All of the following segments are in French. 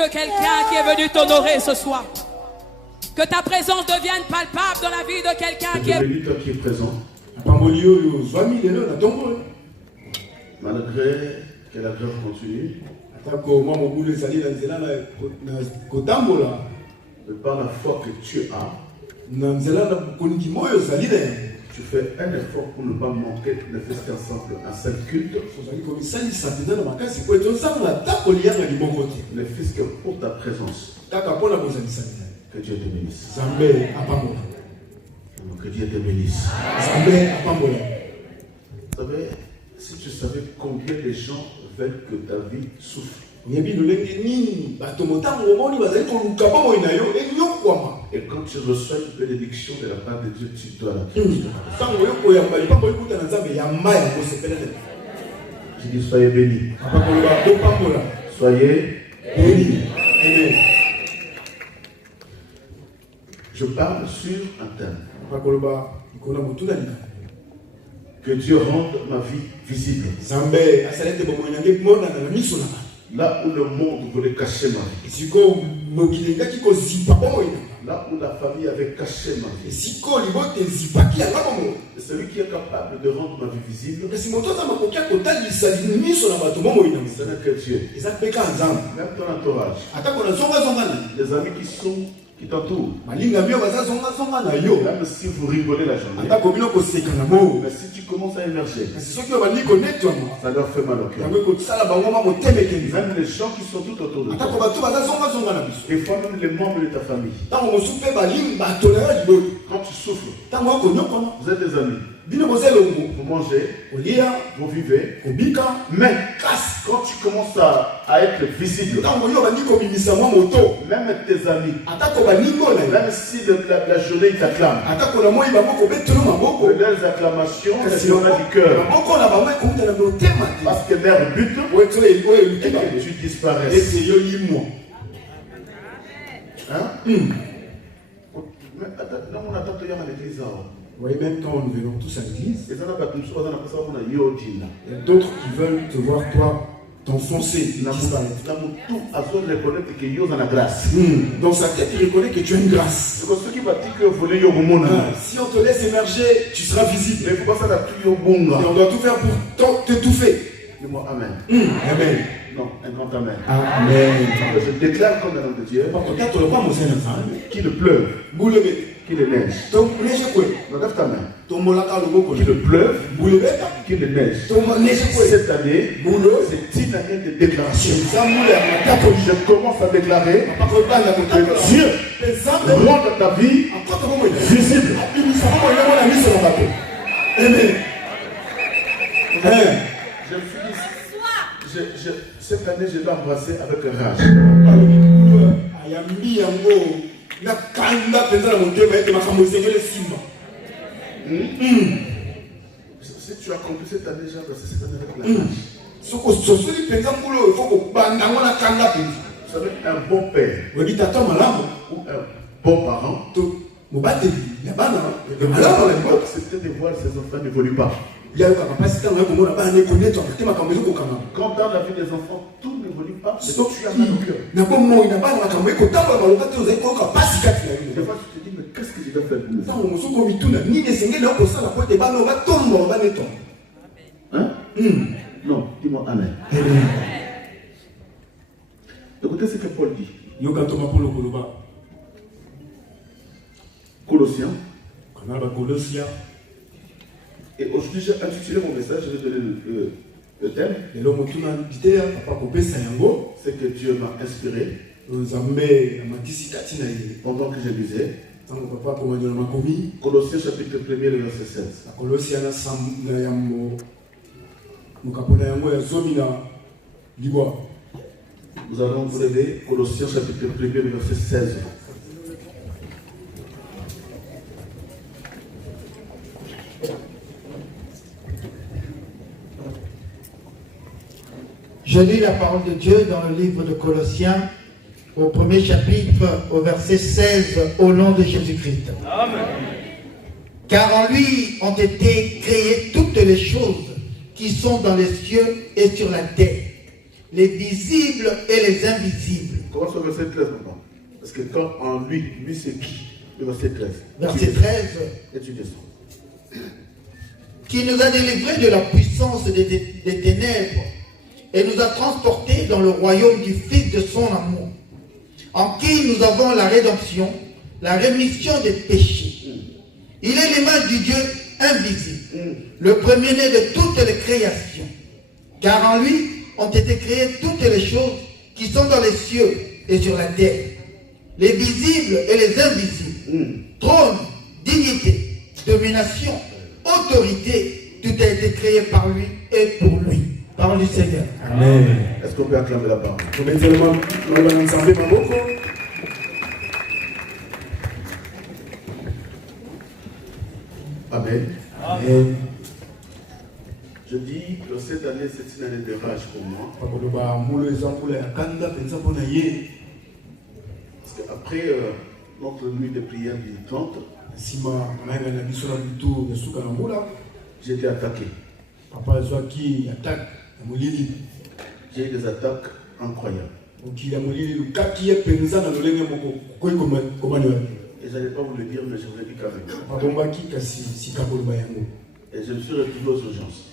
de quelqu'un qui est venu t'honorer ce soir. Que ta présence devienne palpable dans la vie de quelqu'un qui est... Bénis toi qui est présent. Malgré que la grève continue, mais par la foi que tu as, tu fais un effort pour ne pas manquer ne fût-ce qu'un simple, un seul culte, ne fût-ce que pour ta présence. Que Dieu te bénisse. Que Dieu te bénisse. Vous savez, si tu savais combien de gens veulent que ta vie souffre, et quand tu reçois une bénédiction de la part de Dieu, tu dois la prier. Je dis soyez bénis. Soyez bénis. Amen. Je parle sur un thème. Que Dieu rende ma vie visible. Là où le monde voulait cacher ma vie. Là où la famille avait caché ma vie. Celui qui est capable de rendre ma vie visible, ce n'est que Dieu. Même ton entourage. Les amis qui t'entourent. Même si vous rigolez la journée. Mais si tu commences à émerger, ça leur fait mal au cœur. Même les gens qui sont tout autour de toi. Des fois même les membres de ta famille. Quand tu souffres, vous êtes des amis. Vous mangez, vous vivez. Mais quand tu commences à être visible, même tes amis, même si la journée t'acclame, leurs acclamations, c'est on a du cœur. Parce que leur but est que tu disparaisses. Hein? Mais là, on attend à l'église. Oui, même quand nous venons tous à l'église, il y a d'autres qui veulent te voir toi t'enfoncer, disparaître. Dans sa tête, il reconnaît que tu as une grâce. Si on te laisse émerger, tu seras visible. Et on doit tout faire pour t'étouffer. Dis-moi Amen. Amen. Non, un grand Amen. Amen. Je déclare comme un homme de Dieu qu'il pleuve, qu'il neige. Lève ta main. Qu'il pleuve, qu'il neige. Cette année, c'est une année de déclaration. Je commence à déclarer que Dieu rend ta vie visible. Amen. Cette année, je dois embrasser avec rage. Si tu as compris cette année, j'ai embrassé cette année avec la rage. Vous savez, un bon père ou un bon parent, c'était de voir ses enfants n'évoluent pas. Quand dans la vie des enfants, tout n'évolue pas, c'est donc tu as mal au cœur. Des fois, tu te dis, mais qu'est-ce que je dois faire pour ça? Hein? Non, dis-moi Amen. Écoutez ce que Paul dit. Colossiens. Et aujourd'hui, j'ai intitulé mon message, je vais donner le thème. C'est que Dieu m'a inspiré pendant que je lisais. Colossiens chapitre 1er, le verset 16. Nous allons vous aider. Colossiens chapitre 1er, le verset 16. Je lis la parole de Dieu dans le livre de Colossiens, au premier chapitre, au verset 16, au nom de Jésus-Christ. Amen. Car en lui ont été créées toutes les choses qui sont dans les cieux et sur la terre, les visibles et les invisibles. Commence au verset 13 maintenant. Parce que quand en lui c'est qui? Le verset 13. Verset 13. Et tu descends. Qui nous a délivrés de la puissance des ténèbres et nous a transportés dans le royaume du Fils de son amour, en qui nous avons la rédemption, la rémission des péchés. Il est l'image du Dieu invisible, le premier-né de toutes les créations, car en lui ont été créées toutes les choses qui sont dans les cieux et sur la terre, les visibles et les invisibles, trône, dignité, domination, autorité, tout a été créé par lui et pour lui. Parole du Seigneur. Amen. Est-ce qu'on peut acclamer la parole? Amen. Amen. Je dis que cette année, c'est une année de rage pour moi. Parce qu'après notre nuit de prière du 30, j'ai été attaqué. J'ai eu des attaques incroyables. Et je n'allais pas vous le dire, mais je vous l'ai dit quand même. Et je me suis retrouvé aux urgences.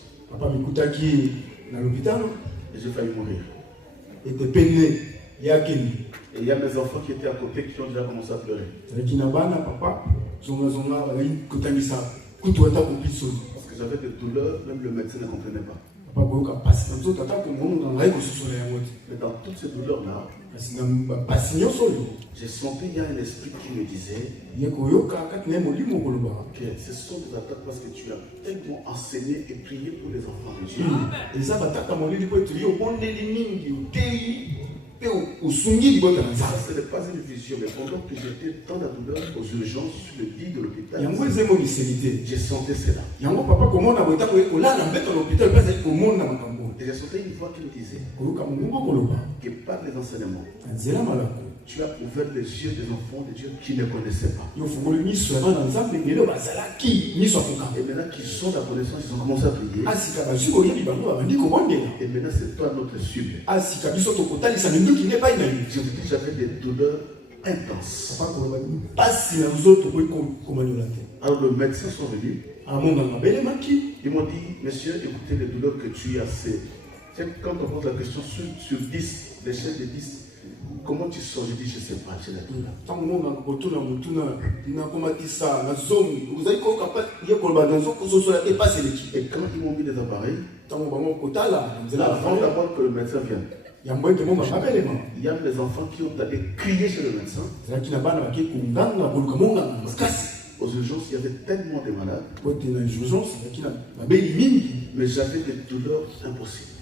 Et j'ai failli mourir. Et il y a mes enfants qui étaient à côté qui ont déjà commencé à pleurer. Parce que j'avais des douleurs, même le médecin ne comprenait pas. Mais dans toutes ces douleurs-là, j'ai senti qu'il y a un esprit qui me disait que ce sont des attaques parce que tu as tellement enseigné et prié pour les enfants de Dieu. Ça, ce n'est pas une vision, mais pendant que j'étais dans la douleur aux urgences sur le lit de l'hôpital, j'ai senti cela. Et j'ai senti une voix qui me disait que par les enseignements, tu as ouvert les yeux des enfants de Dieu qui ne connaissaient pas. Et maintenant qu'ils sont la connaissance, ils ont commencé à prier. Et maintenant c'est toi notre cible. Je vous dis, j'avais des douleurs intenses. Alors les médecins sont venus. Ils m'ont dit, monsieur, écoutez les douleurs que tu as. Quand on pose la question sur 10, l'échelle de 10, comment tu sors? Je dis, je ne sais pas, j'ai la douleur. Et quand ils m'ont mis des appareils, avant d'abord que le médecin vienne, il y a mes enfants qui ont allé crier chez le médecin. Aux urgences, il y avait tellement de malades. Mais j'avais des douleurs impossibles.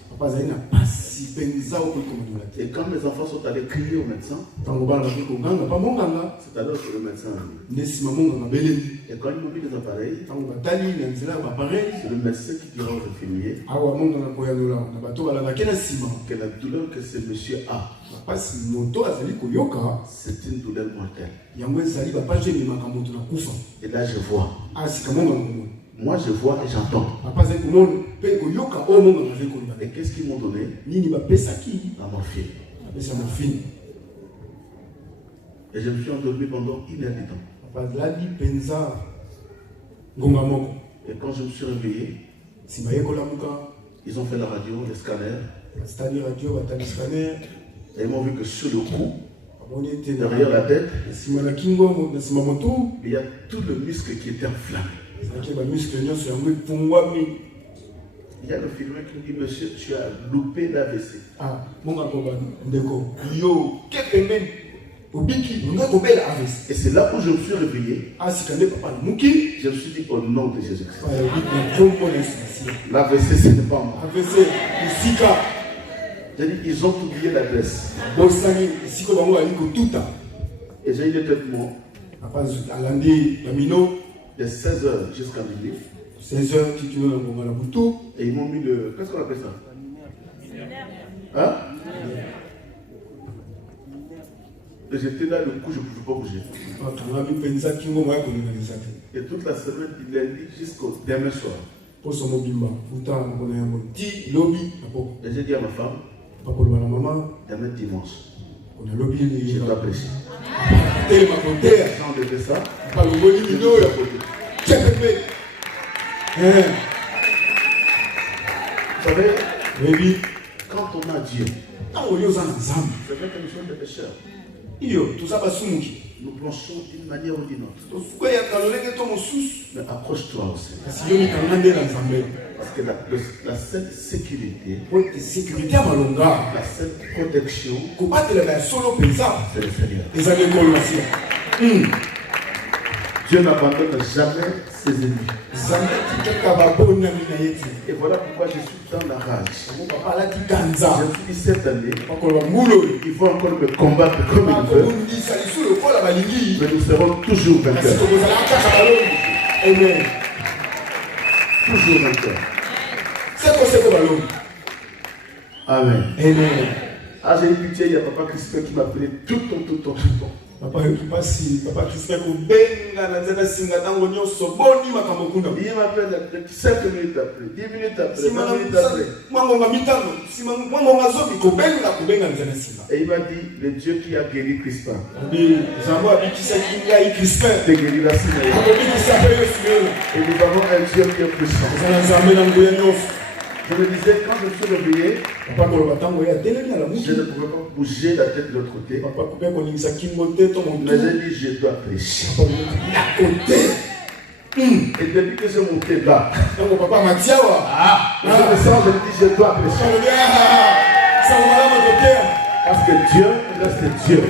Et quand mes enfants sont allés crier au médecin, c'est alors que le médecin a vu. Et quand ils m'ont mis les appareils, c'est le médecin qui dira aux infirmiers que la douleur que ce monsieur a, c'est une douleur mortelle. Et là je vois. Moi je vois et j'entends. Et qu'est-ce qu'ils m'ont donné? La morphine. Et je me suis endormi pendant 1 heure de temps. Et quand je me suis réveillé, ils ont fait la radio, le scanner. Et ils m'ont vu que sur le cou, derrière la tête, il y a tout le muscle qui était enflammé. Il y a le filmeur qui me dit, monsieur, tu as loupé l'AVC. Et c'est là où je me suis réveillé. Je me suis dit, au nom de Jésus-Christ, l'AVC, ce n'est pas moi. J'ai dit, ils ont oublié l'adresse. Et j'ai eu le traitement de 16h jusqu'à minuit. 16h, et ils m'ont mis le... Qu'est-ce qu'on appelle ça? Hein? Et j'étais là, le coup, je ne pouvais pas bouger. Et toute la semaine, du lundi jusqu'au demain soir. Et j'ai dit à ma femme, Demain dimanche, je dois prêcher. Quand on fait ça, vous savez, quand on a Dieu, c'est vrai que nous sommes des pécheurs. Nous planchons d'une manière ou d'une autre. Mais approche-toi aussi. Parce que la seule sécurité, la seule protection, c'est le Seigneur. Dieu n'abandonne jamais ses ennemis. Et voilà pourquoi je suis dans la rage. Je suis dit cette année, il faut encore me combattre comme il veut. Mais nous serons toujours vainqueurs. Amen. Toujours vainqueurs. Amen. Amen. Ah, j'ai eu pitié, il y a Papa Christophe qui m'appelait tout le temps. Papa Christophe benga na zana singa tango nyoso boni makamokunda. Il m'appelle 5 minutes après, 10 minutes après, 20 minutes après. Et il m'a dit, le Dieu qui a guéri Crispin te guérira si. Et nous avons un Dieu qui est puissant. Je me disais, quand je me suis réveillé, je ne pouvais pas bouger la tête de l'autre côté. Mais j'ai dit, je dois prêcher. Et depuis que j'ai monté là, je me sens, je me dis, je dois prêcher. Parce que Dieu reste Dieu.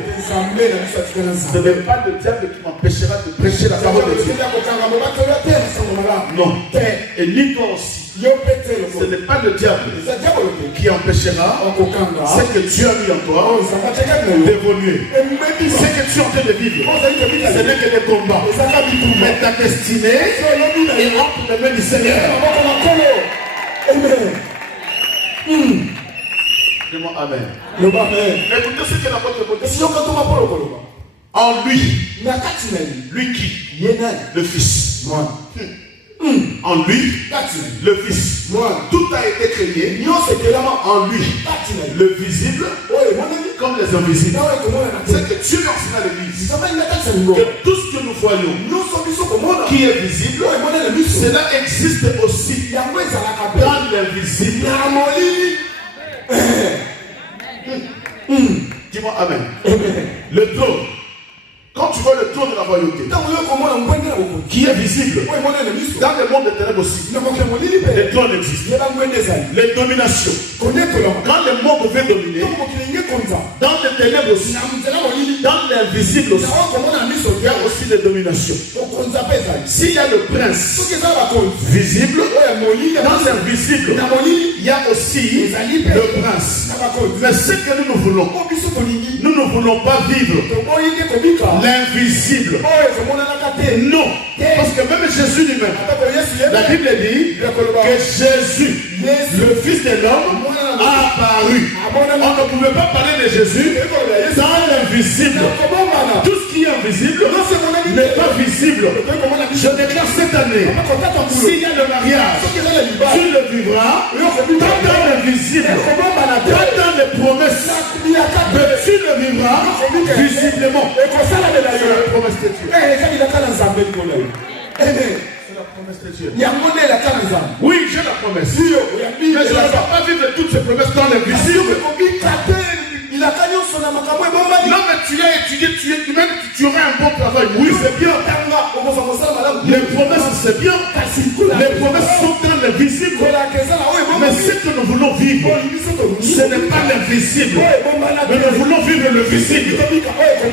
Ce n'est pas le diable qui m'empêchera de prêcher la parole de Dieu. Non. Et ni toi aussi. Ce n'est pas le diable qui empêchera ce que Dieu a mis en toi d'évoluer. Ce que tu es en train de vivre, ce n'est que des combats. Mais ta destinée est entre les mains du Seigneur. Dis-moi Amen. Écoutez ce que l'apôtre côté. En lui qui le Fils. En lui, le Fils. Tout a été créé en lui. Le visible comme les invisibles. C'est que Dieu enseigne à l'Église que tout ce que nous voyons qui est visible, cela existe aussi dans l'invisible. Dis-moi Amen. Le trône. Quand tu vois le trône de la royauté, qui est visible dans le monde des ténèbres aussi, les trônes existent, les dominations. Quand le monde veut dominer, dans les ténèbres aussi, dans l'invisible aussi, il y a aussi les dominations. S'il y a le prince visible, dans l'invisible, il y a aussi le prince. Mais ce que nous voulons, nous ne voulons pas vivre l'invisible. Non. Parce que même Jésus lui-même, la Bible dit que Jésus, le Fils de l'homme, a apparu. On ne pouvait pas parler de Jésus dans l'invisible. Tout ce qui est invisible n'est pas visible. Je déclare cette année, s'il y a le mariage, tu le vivras tant dans l'invisible, tant dans les promesses, mais tu le vivras visiblement. C'est la promesse de Dieu. C'est la promesse de Dieu. Oui, j'ai la promesse. Mais je ne vais pas vivre toutes ces promesses dans l'invisible. Non, mais tu as étudié, tu aurais un bon travail. Oui, c'est bien. Les promesses, c'est bien. Les promesses sont dans l'invisible. Mais ce que nous voulons vivre, ce n'est pas l'invisible. Mais nous voulons vivre le visible.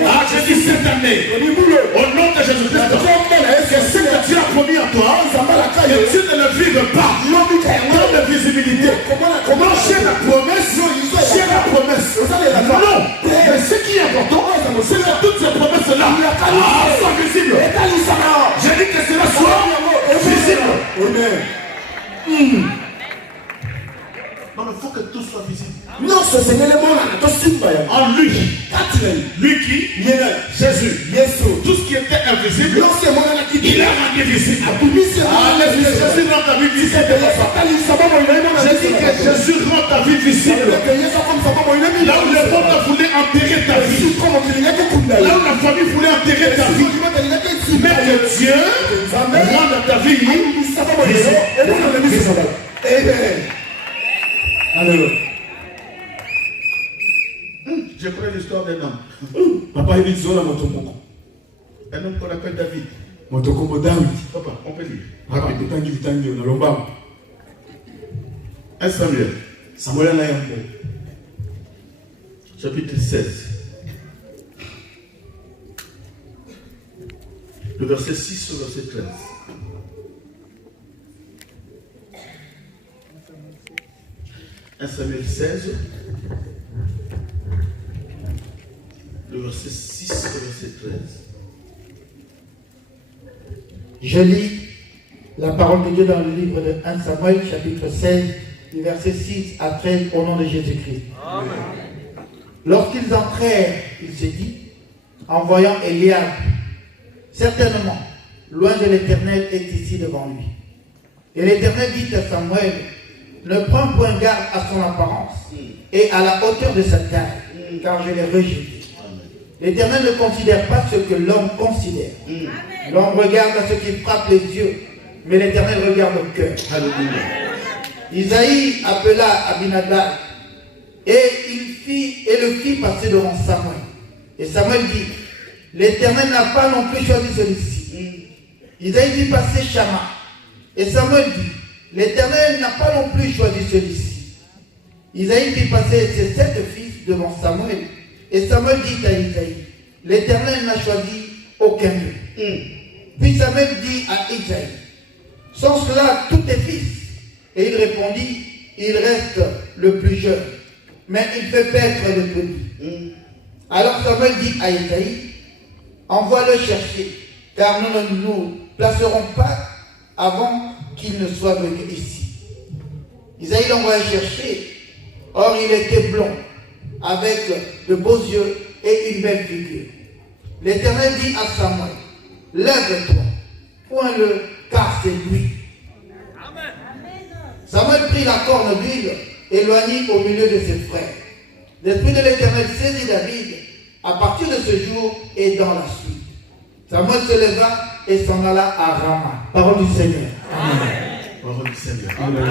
Ah, je dis cette année, au nom de Jésus-Christ, que ce que Dieu a promis à toi, que tu ne le vives pas dans l'invisibilité. Comment j'ai la promesse? J'ai la promesse. Non, mais ce qui est important, c'est que toutes ces promesses-là soient visibles. J'ai dit que cela soit visible. Non, il faut que tout soit visible. Non, c'est en lui. Lui qui? Jésus. Tout ce qui était invisible Il a rendu visite. Laisse que Jésus rend ta vie visible. J'ai dit que Jésus rend ta vie visible. Là où le monde voulait enterrer ta vie. Là où la famille voulait enterrer ta vie. Mais que Dieu rende ta vie visible. Amen. Alléluia. Je connais l'histoire d'un homme. Papa, il dit un homme qu'on appelle David. Papa, on peut lire. Papa, il dit 1 Samuel. Samuel a chapitre 16. Le verset 6 au verset 13. Samuel 16, le verset 6 au verset 13. Je lis la parole de Dieu dans le livre de 1 Samuel, chapitre 16, du verset 6 à 13, au nom de Jésus-Christ. Lorsqu'ils entrèrent, il se dit, en voyant Eliab, certainement, loin de l'Éternel est ici devant lui. Et l'Éternel dit à Samuel, ne prends point garde à son apparence et à la hauteur de sa taille, car je l'ai rejeté. L'Éternel ne considère pas ce que l'homme considère. L'homme regarde à ce qui frappe les yeux, mais l'Éternel regarde le cœur. Isaïe appela Abinadab et le fit passer devant Samuel. Et Samuel dit, l'Éternel n'a pas non plus choisi celui-ci. Isaïe fit passer Shama. Et Samuel dit, l'Éternel n'a pas non plus choisi celui-ci. Isaïe fit passer ses 7 fils devant Samuel. Et Samuel dit à Isaïe, l'Éternel n'a choisi aucun d'eux. Puis Samuel dit à Isaïe, sont cela tous tes fils? Et il répondit, il reste le plus jeune, mais il fait paître le petit. Alors Samuel dit à Isaïe, envoie-le chercher, car nous ne nous placerons pas avant qu'il ne soit venu ici. Isaïe l'envoya chercher. Or il était blond, avec de beaux yeux et une belle figure. L'Éternel dit à Samuel, lève-toi, point-le, car c'est lui. Samuel prit la corne d'huile et loignit au milieu de ses frères. L'Esprit de l'Éternel saisit David à partir de ce jour et dans la suite. Samuel se leva et s'en alla à Rama. Parole du Seigneur. Amen. Parole du Seigneur. Amen.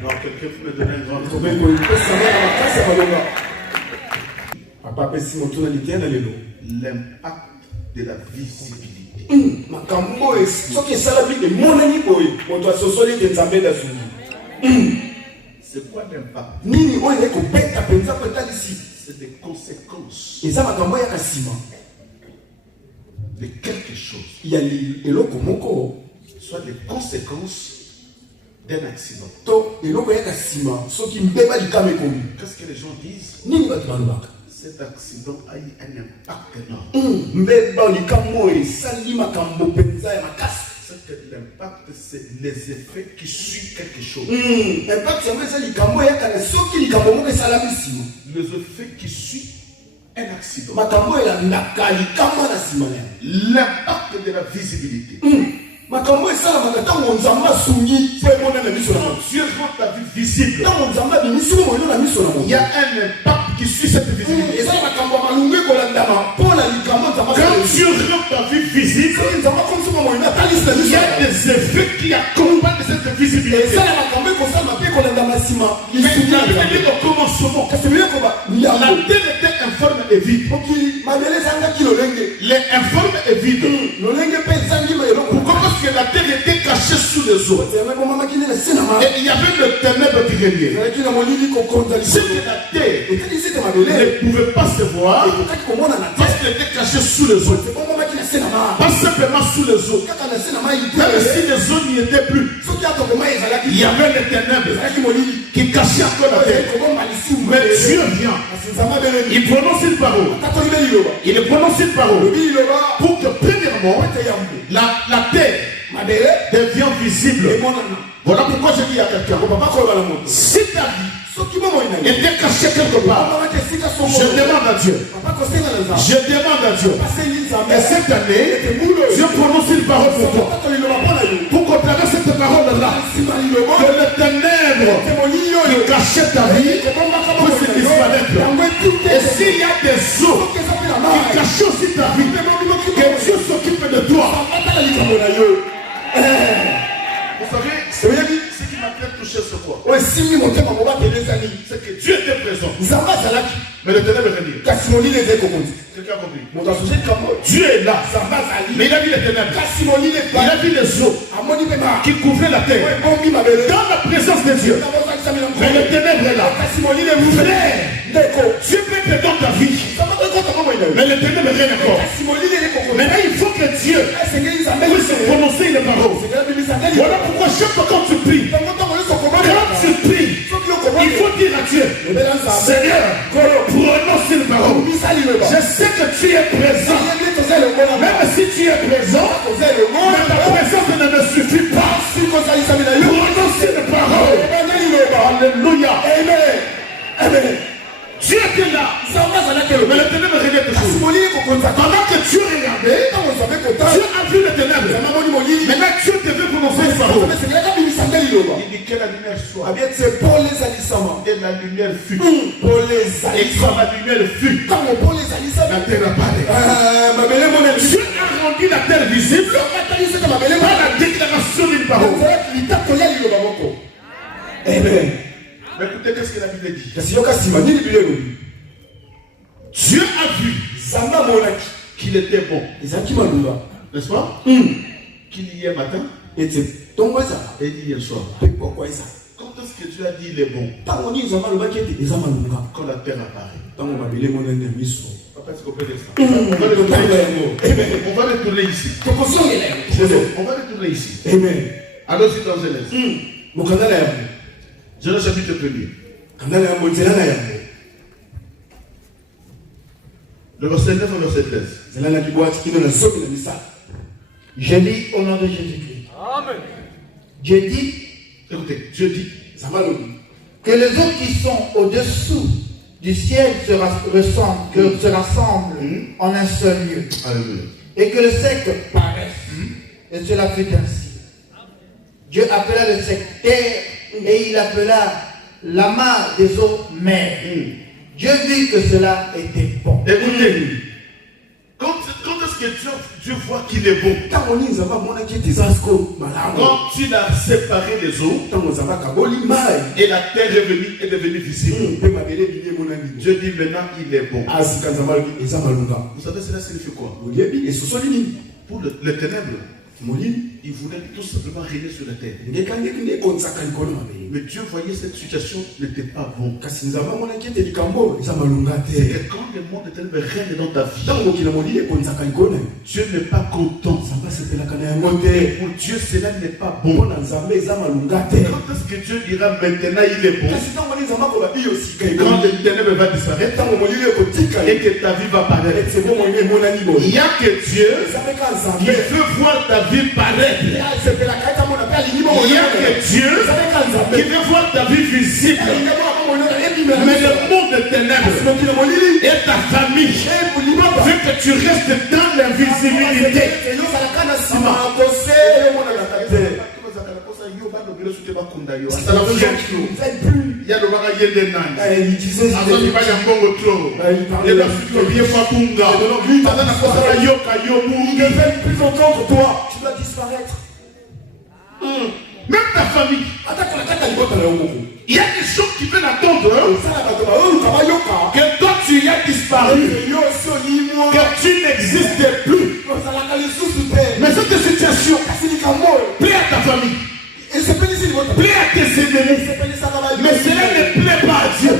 Alors quelqu'un peut me donner un grand Papa, l'impact de la visibilité. C'est quoi l'impact? C'est des conséquences de quelque chose. Soit des conséquences d'un accident. Qu'est-ce que les gens disent? Cet accident a eu un impact énorme. C'est que l'impact, c'est les effets qui suivent quelque chose. Les effets qui suivent un accident. L'impact de la visibilité. Quand Dieu rend ta vie visible, il y a un impact qui suit cette visibilité. Quand Dieu rend ta vie visible, il y a des effets qui accompagnent cette visibilité. Mais au commencement, la terre était informe et vide. Les informes et vide. Pourquoi? Parce que la terre était cachée sous les eaux. Et il y avait le ténèbre qui régnait. C'est que la terre ne pouvait pas se voir parce qu'elle était cachée sous les eaux. Pas simplement sous les eaux. Même si les eaux n'y étaient plus, il y avait le ténèbre qui cachait encore la terre. Mais Dieu vient. Il prononce une parole. Il prononce une parole pour que premièrement la terre devient visible. Voilà pourquoi je dis à quelqu'un, si ta vie était caché quelque part. Je demande à Dieu. Je demande à Dieu. Et cette année, Dieu prononce une parole pour toi. Pour qu'on traverse cette parole-là, que le ténèbre qui cachait ta vie puisse disparaître. Et s'il y a des eaux qui cachent aussi ta vie, que Dieu s'occupe de toi. Vous savez, ce qui m'a fait toucher ce quoi? C'est que Dieu était présent. Mais le ténèbre est venu. Quelqu'un a compris? Dieu est là. Mais il a vu les ténèbres. Il a vu les eaux qui couvraient la terre. Dans la présence de Dieu. Mais le ténèbre est là. Frère, Dieu peut te donner ta vie. Mais le ténèbre est rien encore. Maintenant, il faut que Dieu puisse prononcer une parole. Voilà pourquoi chaque fois quand tu pries, il faut dire à Dieu, Seigneur, prononce une parole. Je sais que tu es présent. Même si tu es présent, mais ta présence ne me suffit pas. Prononce une parole. Alléluia. Amen. Dieu était là. Mais le ténèbre regardait toujours. Pendant que Dieu regardait, Dieu a vu le ténèbre. Maintenant Dieu devait prononcer une parole. Il dit que la lumière soit. Et la lumière fut. Et quand la lumière fut, la terre apparaît. Dieu a rendu la terre visible par la déclaration d'une parole. Amen. Mais écoutez, qu'est-ce que la Bible dit? Dieu a vu qu'il était bon. N'est-ce pas? Qu'il y ait matin et hier soir. Quand est-ce que Dieu a dit il est bon? Quand la terre apparaît. Papa, est-ce qu'on peut dire ça? On va le tourner ici. On va le tourner ici. Allons-y dans Genèse. Genèse chapitre 1er. Le verset 9 au verset 13. Je lis au nom de Jésus-Christ. Amen. Dieu dit, écoutez, Dieu dit que les eaux qui sont au-dessous du ciel se rassemblent en un seul lieu. Alléluia. Et que le sec paraisse. Et cela fut ainsi. Dieu appela le sec terre et il appela l'amas des eaux mer. Dieu vit que cela était bon. Écoutez, quand est-ce que Dieu voit qu'il est bon? Quand il a séparé les eaux et la terre est devenue visible. Dieu dit maintenant il est bon. Vous savez cela signifie quoi? Pour les ténèbres, il voulait tout simplement régner sur la terre. Mais Dieu voyait cette situation n'était pas bon. C'est que quand le monde des ténèbres règne dans ta vie, Dieu n'est pas content. Pour Dieu, cela n'est pas bon. Quand est-ce que Dieu dira maintenant il est bon? Quand le ténèbre va disparaître et que ta vie va paraître. Il n'y a que Dieu qui veut voir ta vie paraître. Il y a que Dieu qui veut voir ta vie visible. Mais le monde des ténèbres et ta famille veut que tu restes dans l'invisibilité. Tu dois disparaître. Même ta famille. Il y a des choses qui veulent attendre que toi tu y as disparu, que tu n'existes plus. Mais cette situation plaît à ta famille, plaît à tes ennemis, mais cela ne plaît pas à Dieu.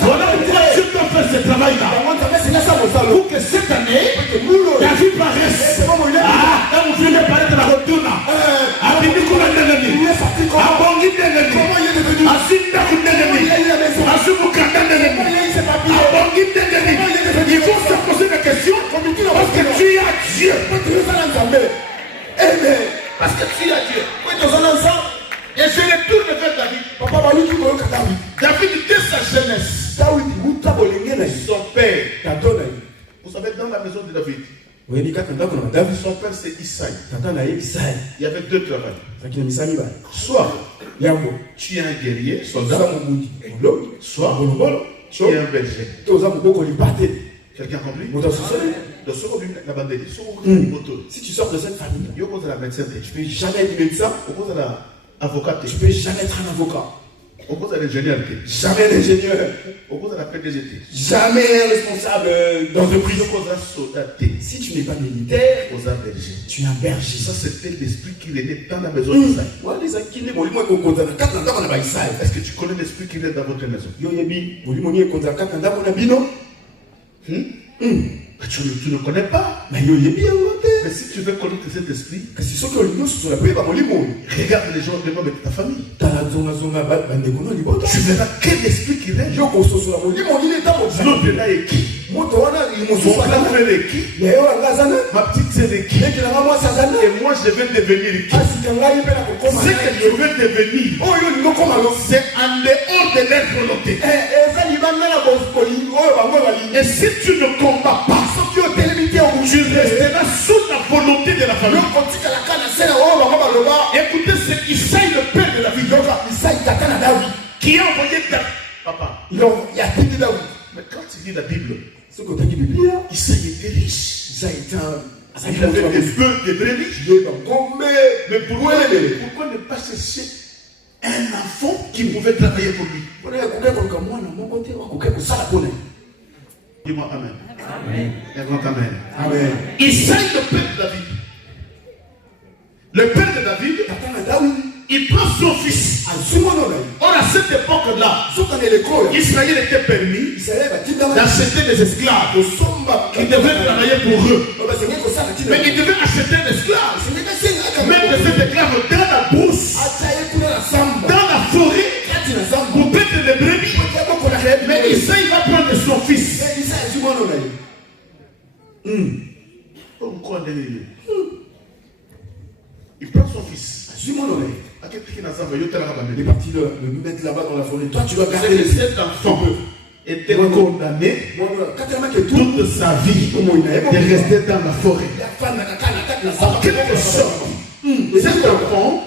Voilà pourquoi Dieu doit faire ce travail-là, pour que cette année ta vie paraisse. Ah, quand vous voulez paraître la retourne, il faut se poser des questions parce que tu as Dieu. Parce que tu as Dieu. Et je retourne vers David. Vous savez, dans la maison de David, son père c'est Isaïe. Il y avait deux travails. Soit tu es un guerrier, soldat, soit tu es un berger. Quelqu'un a compris? Si tu sors de cette famille, tu peux jamais être médecin, avocat, tu peux jamais être un avocat. Jamais un ingénieur. Jamais un responsable d'entreprise. Si tu n'es pas militaire, tu es un berger. Ça, c'était l'esprit qui est dans la maison d'Isaïe. Est-ce que tu connais l'esprit qui est dans votre maison? Tu ne connais pas. Mais si tu veux connaître cet esprit, regarde les gens de ta famille. Tu verras quel esprit qui est. L'autre là est qui? Mon grand frère est qui? Ma petite sœur est qui? Et moi je vais devenir qui? Ce que je veux devenir, c'est en dehors de leur volonté. Et si tu ne combats pas, tu resteras sous la volonté de la famille. Écoutez, c'est Isaïe, le père de la vie. Qui a envoyé David. Papa. Mais quand tu lis la Bible, Isaïe était riche. Il avait des bœufs, des brebis. Mais pourquoi ne pas chercher un enfant qui pouvait travailler pour lui? Dis-moi amen. Amen. Un grand amen. Amen. Isaïe, le père de David. Le père de David, il prend son fils. Or, à cette époque-là, Israël était permis d'acheter des esclaves qui devaient travailler pour eux. Mais ils devaient acheter des esclaves. Mettre ces esclaves dans la brousse, dans la forêt, pour paître les brebis. Mais Isaïe va prendre son fils. Il prend son fils. Il est parti le mettre là-bas dans la forêt. Toi, tu vas garder cet enfant. Était condamné toute sa vie de rester dans la forêt. En quelque sorte, cet enfant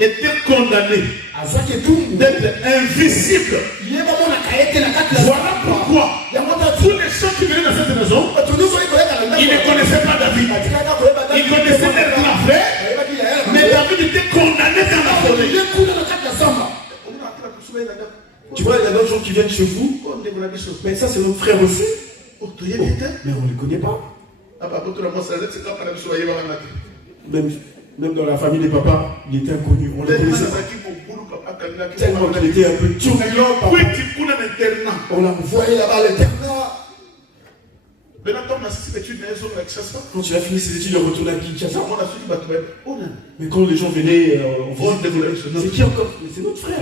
était condamné d'être invisible. Voilà pourquoi tous les gens qui venaient dans cette maison, ils ne connaissaient pas David. Ils connaissaient leur frère, mais David était condamné dans la forêt. Tu vois, il y a d'autres gens qui viennent chez vous, mais ça c'est notre frère aussi. Mais on ne les connaît pas. Même dans la famille des papas, il était inconnu. On les connaissait pas. Tellement qu'il était un peu turbulent. On l'a envoyé là-bas à l'internat. Quand tu as fini ses études, il retourne à Kinshasa. Mais quand les gens venaient, c'est qui encore? C'est notre frère.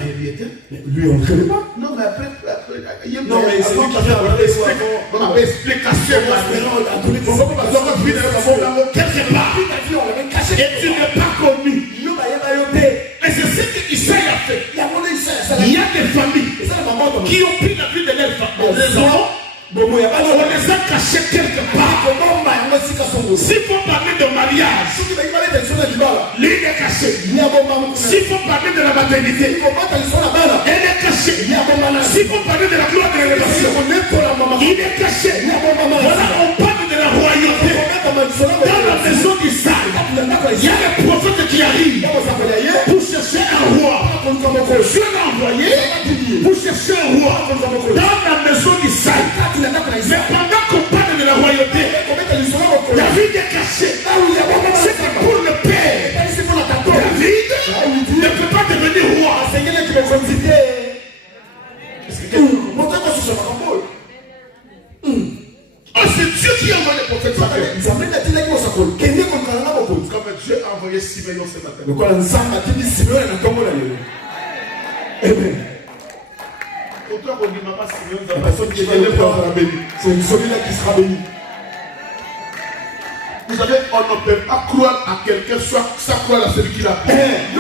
Mais lui, on ne le connaît pas. Non, mais après. Non, mais c'est lui qui a fait une explication. Quelque part. Et tu n'es pas connu. Et c'est ce que Isaïe a fait. Il y a des familles qui ont pris la vie de leurs enfants. On les a cachés quelque part. S'il faut parler de mariage, l'une est cachée. S'il faut parler de la maternité, elle est cachée. S'il faut parler de la gloire de l'élévation, il est caché. Voilà, on parle de la royauté. Dans la maison d'Israël, il y a des prophètes qui arrivent pour chercher un roi. Dieu l'a envoyé pour chercher un roi dans la maison d'Israël. Mais pendant qu'on parle de la royauté, David est caché. C'est pour le père. David ne peut pas devenir roi. Oh, c'est Dieu qui a envoyé les prophètes. Comme Dieu a envoyé Simeon ce matin. C'est celui-là qui sera béni. Vous savez, on ne peut pas croire à quelqu'un sans croire à celui qui l'a appelé. On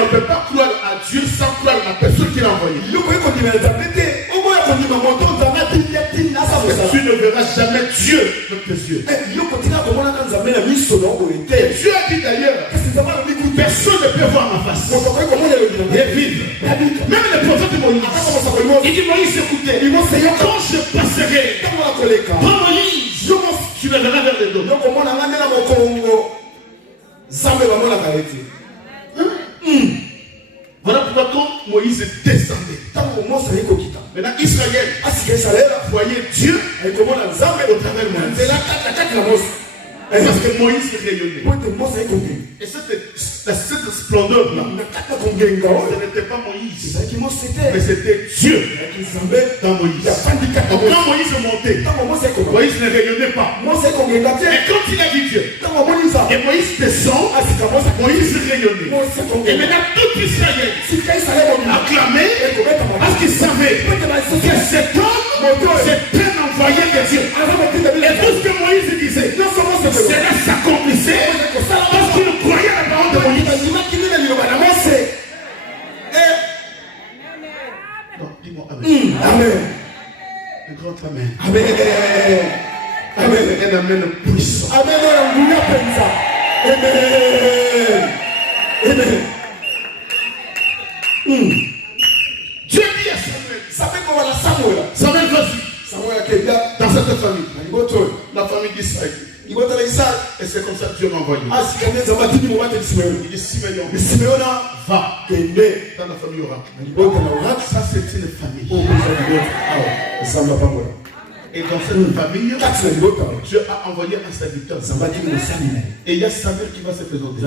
ne peut pas croire à Dieu sans croire à la personne qui l'a envoyé. tu ne verras jamais Dieu de tes yeux. Dieu a dit d'ailleurs, personne ne peut voir ma face et vivre. Même le prophète Moïse, il dit Moïse, écoutez, quand je passerai par Moïse, tu me verras vers les dos. Voilà pourquoi quand Moïse descendait, maintenant Israël voyait Dieu au travers de Moïse. Parce que Moïse rayonnait. Et cette splendeur-là, ce n'était pas Moïse, mais c'était Dieu dans Moïse. Donc quand Moïse montait, Moïse ne rayonnait pas. Mais quand il a vu Dieu, et Moïse descend, Moïse rayonnait. Et maintenant tout Israël acclamait parce qu'il savait que cet homme, c'est un envoyé de Dieu. Et tout ce que Moïse disait, cela s'accomplissait parce qu'il croyait à la parole de Moïse. Donc, dis-moi Amen. Amen. Un grand Amen. Amen. Amen. Un Amen puissant. Amen. Amen. Amen. Dieu dit à Samuel, Samuel, vas-y. Dans cette famille, la famille d'Israël. Et c'est comme ça que Dieu m'a envoyé. Il dit Simeon, va dans la famille Oracle. Ça, c'est une famille. Et dans cette famille, Dieu a envoyé un serviteur. Et il y a Samuel qui va se présenter.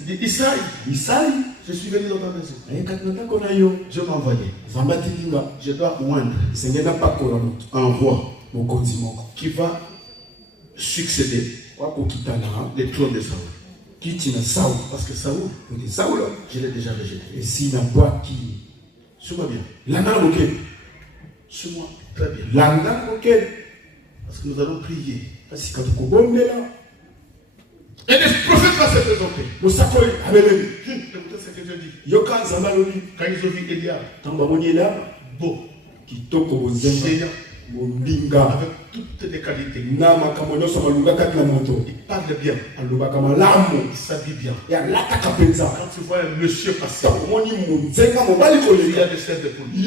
Il dit Isaïe, je suis venu dans ta maison. Dieu m'a envoyé. Je dois oindre un roi qui va succéder les trônes de Saoul. Parce que Saoul, je l'ai déjà rejeté. Suis-moi bien. Suis-moi très bien. Parce que nous allons prier. Et le prophète va se présenter. Écoutez ce que Dieu dit. Quand ils ont vu Eliab, beau, géant, avec toutes les qualités, il parle bien, il s'habille bien. Quand tu vois un monsieur passer, il y a des scènes de police.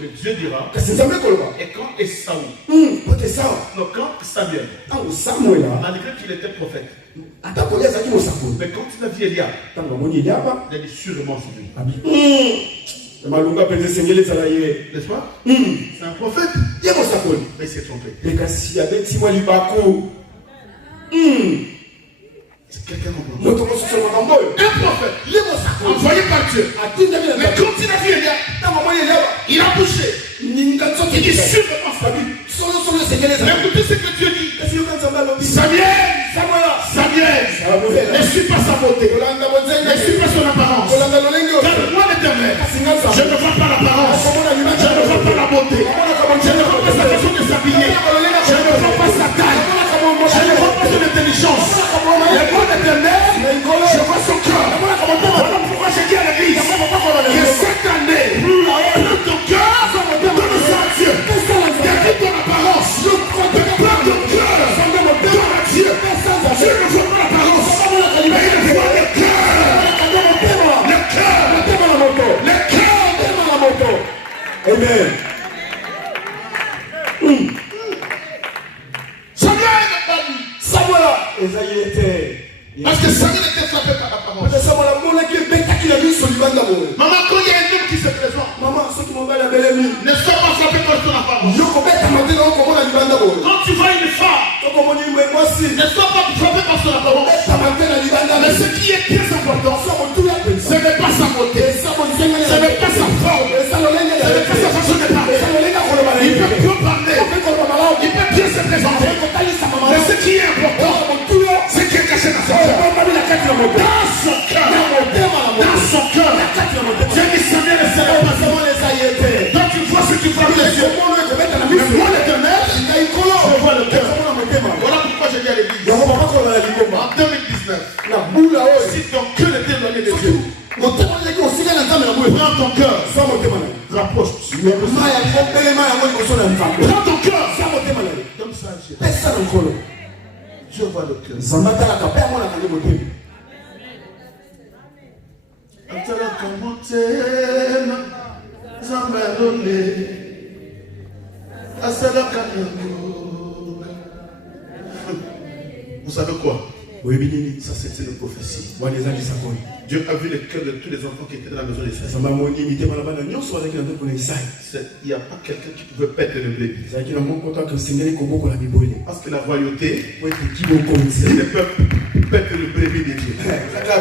Mais Dieu dira, et quand Esaü, non, quand Samuel, malgré qu'il était prophète, mais quand il a vu Eliab, il a dit sûrement c'est lui. N'est-ce pas? C'est un prophète. Mais il s'est trompé. C'est quelqu'un d'envoyé. Un prophète envoyé par Dieu. Mais quand il a vu Eliab, il a bouché. Il dit sûrement c'est lui. Écoutez ce que Dieu dit. Samuel, ne suis pas sa beauté, ne suis pas son apparence. Car moi l'Éternel, je ne vois pas l'apparence, je ne vois pas la beauté, je ne vois pas sa façon de s'habiller, je ne vois pas sa taille, je ne vois pas son intelligence. Mais moi l'Éternel, je vois son cœur. Voilà pourquoi j'ai dit à l'église que cette année, prends ton cœur, donne ça à Dieu. Décris ton apparence, prends ton cœur, donne à Dieu. Dieu ne voit pas l'apparence, mais il voit le cœur. Le cœur. Amen. Parce que Samuel était frappé par l'apparence. Maman, quand il y a un homme qui se présente, ne sois pas frappé par ton apparence. Quand tu vois une femme, ne sois pas frappé par son apparence. Mais ce qui est très important, ce n'est pas sa beauté, ce n'est pas sa forme, ce n'est pas sa façon de parler. Il peut bien parler, il peut bien se présenter. Mais ce qui est important, c'est qu'il est caché dans son cœur. Dans son cœur. J'ai dit Samuel ne serait pas seulement les aïeux. Quand tu vois ce que tu vois les yeux, mais moi l'Éternel, je vois le cœur. Voilà pourquoi je dis à l'église. Prends ton cœur. Comme ça, je vois le cœur. Vous savez quoi? Ça c'est une prophétie. Dieu a vu le cœur de tous les enfants qui étaient dans la maison d'Israël. Il n'y a pas quelqu'un qui pouvait perdre le bébé. Parce que la royauté, c'est le peuple pète le bébé de Dieu.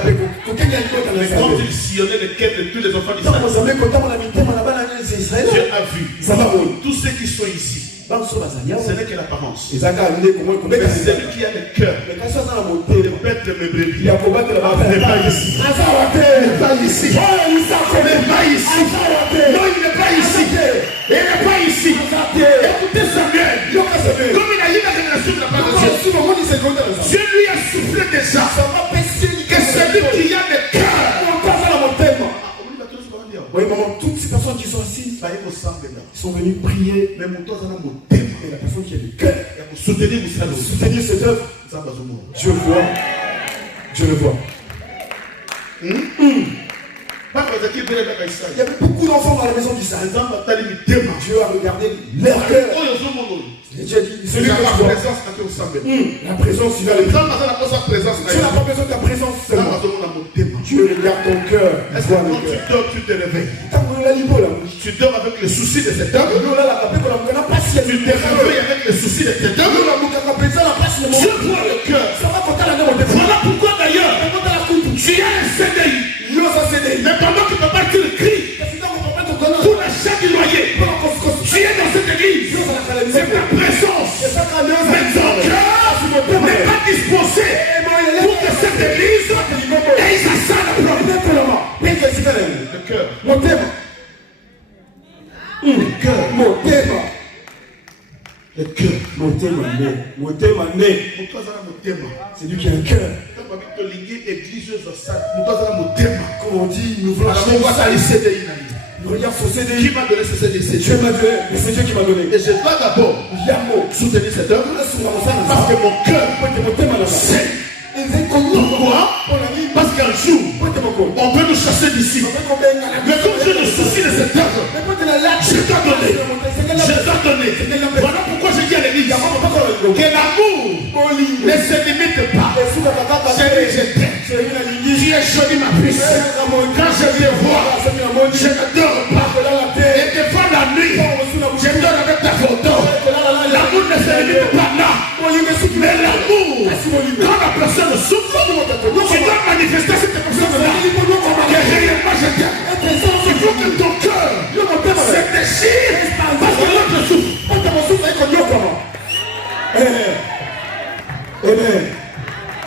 Mais quand il sillonnait le cœur de tous les enfants d'Israël, Dieu a vu tous ceux qui sont ici. Ce n'est que l'apparence. Mais celui qui a le cœur de pète le bébé n'est pas ici. Il n'est pas ici. Il n'est pas ici. Non, il n'est pas ici. Il n'est pas ici. Écoutez Samuel. Comme il a eu la révélation de la parole de Dieu, Dieu lui a soufflé déjà que celui qui a le cœur. Oui, maman, toutes ces personnes qui sont assises, ils sont venus prier. Mais la personne qui a le cœur, soutenir cette œuvre, Dieu voit. Dieu le voit. Il y avait beaucoup d'enfants dans la maison d'Israël. Dieu a regardé leur cœur. Dieu a dit, celui que tu vois. La présence, il a le cœur. Tu n'as pas besoin de ta présence seulement. Dieu regarde ton cœur. Est-ce que quand tu dors, tu te réveilles? Tu dors avec le souci de cet homme. Tu te réveilles avec le souci de cet homme. Je vois le cœur. Voilà pourquoi d'ailleurs tu as un CDI. Mais pendant que papa tu le cries pour l'achat du loyer, tu es dans cette église. C'est ta présence. Mais ton cœur n'est pas disposé pour que cette église ait sa salle propre. Le cœur. Mon thème. Le cœur. Mon thème. Le cœur. Mon thème. C'est lui qui a un cœur. Comme on dit, nous voulons acheter une salle. Regarde son CDI. Qui m'a donné ce CDI? C'est Dieu m'a donné. Mais c'est Dieu qui m'a donné. Et je dois d'abord soutenir cette œuvre. Parce que mon cœur sait. Pourquoi? Parce qu'un jour, on peut nous chasser d'ici. Mais comme je me soucie de cette œuvre, je dois donner. Je dois donner. Voilà pourquoi je dis à l'église que l'amour ne se limite pas. Chérie, je t'aime. Tu es jolie, ma puce. Quand je viens voir, je ne dors pas. Et devant la nuit, je dors avec ta photo. L'amour ne se limite pas là. Mais l'amour, quand la personne souffre, tu dois manifester cette personne-là. Que réellement je t'aime. Il faut que ton cœur se déchire parce que l'autre souffre.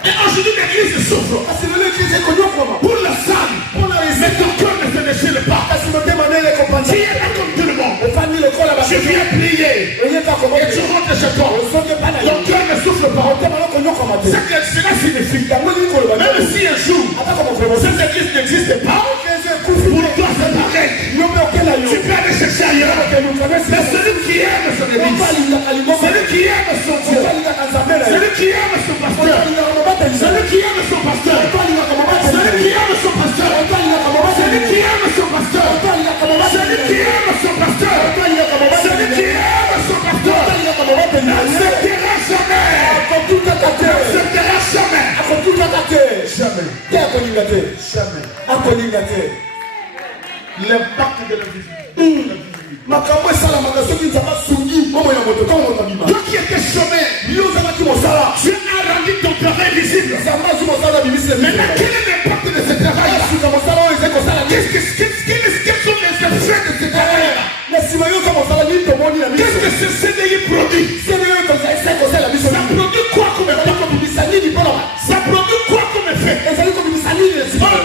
Et aujourd'hui l'église souffre pour la salle. Mais ton cœur ne se déchire pas. Tu es là comme tout le monde. Tu viens prier et tu rentres chez toi. Ton cœur ne souffre pas. Ce que cela signifie, même si un jour cette église n'existe pas, pour toi c'est pareil. Tu peux aller chercher ailleurs. Mais celui qui aime son église, celui qui aime son Dieu, celui qui aime son pasteur, celui qui aime son pasteur, celui qui aime son pasteur, celui qui aime son pasteur, celui qui aime son pasteur, celui qui aime son pasteur, n'acceptera jamais, n'acceptera jamais, jamais. L'impact de la vie. Toi qui étais chômeur, Dieu a rendu ton travail visible. Maintenant, quel est l'impact de ce travail? Quels sont les effets de ce travail? Qu'est-ce que ce CDI produit? Ça produit quoi comme effet? Ça produit quoi comme effet?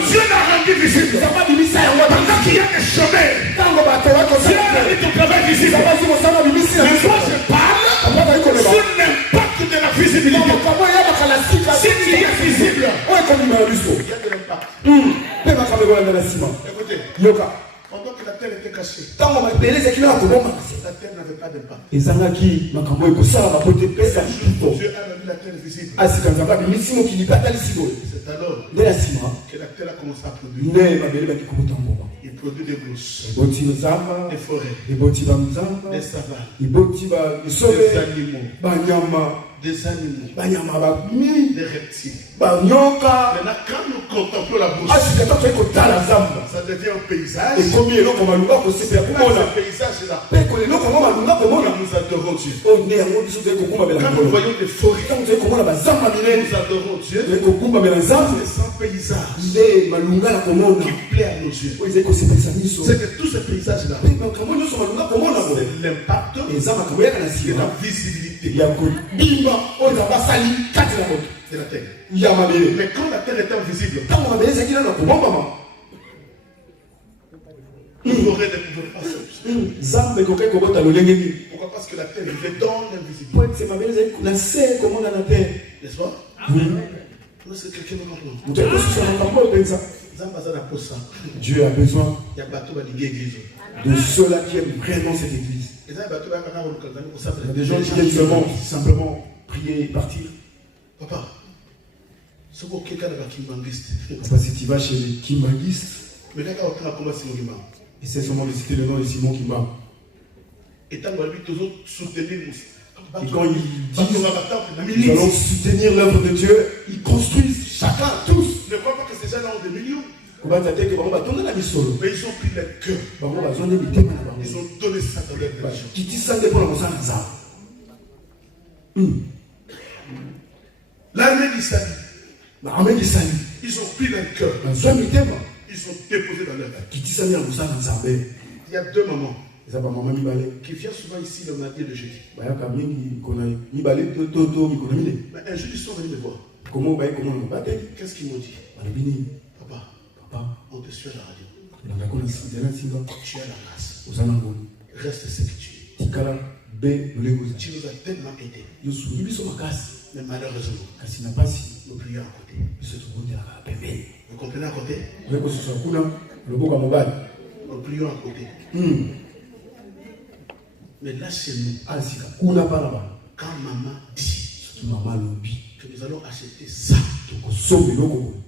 Dieu l'a rendu visible. Pendant qu'il y a des chômeurs, Dieu a rendu ton travail visible. Mais moi je parle sur l'impact de la visibilité. Si tu es visible, il y a de l'impact. Écoutez, pendant que la terre était cachée, terre n'avait pas d'impact. Dieu a rendu la terre visible. C'est alors que la terre a commencé à produire. Il produit des brousses, des forêts, des savanes, des animaux, des reptiles. Maintenant, quand nous contemplons la brousse, ça devient un paysage. Et quand ce paysage-là, nous adorons Dieu. Quand nous voyons des forêts, nous adorons Dieu. C'est un paysage qui plaît à nos yeux. C'est que tous ces paysages-là, c'est l'impact et la visibilité de la terre. Mais quand la terre est invisible, nous forêts ne pouvaient pas sortir. Pourquoi? Parce que la terre est dans l'invisibilité. N'est-ce pas? Est-ce que quelqu'un me comprend? Dieu a besoin de ceux-là qui aiment vraiment cette église. Il y a des gens qui viennent simplement prier et partir. Papa, si tu vas chez les kimbangistes, et c'est seulement de citer le nom de Simon Kimba. Et quand ils disent nous allons soutenir l'œuvre de Dieu, ils construisent chacun, tous. Ne crois pas que ces gens-là ont des millions. Mais ils ont pris leur cœur. Ils ont donné ça dans leur religion. L'armée d'Israël, ils ont pris leur cœur. Ils ont déposé dans leur cœur. Il y a deux mamans qui viennent souvent ici le mardi et le jeudi. Mais un jour, ils sont venus me voir. Qu'est-ce qu'ils m'ont dit? Papa, on te suit à la radio. Tu as la grâce. Reste ce que tu es. Tu nous as tellement aidés. Mais malheureusement, nous prions à côté. Vous comprenez à côté? Nous prions à côté. Mais là chez nous, quand maman dit que nous allons acheter ça,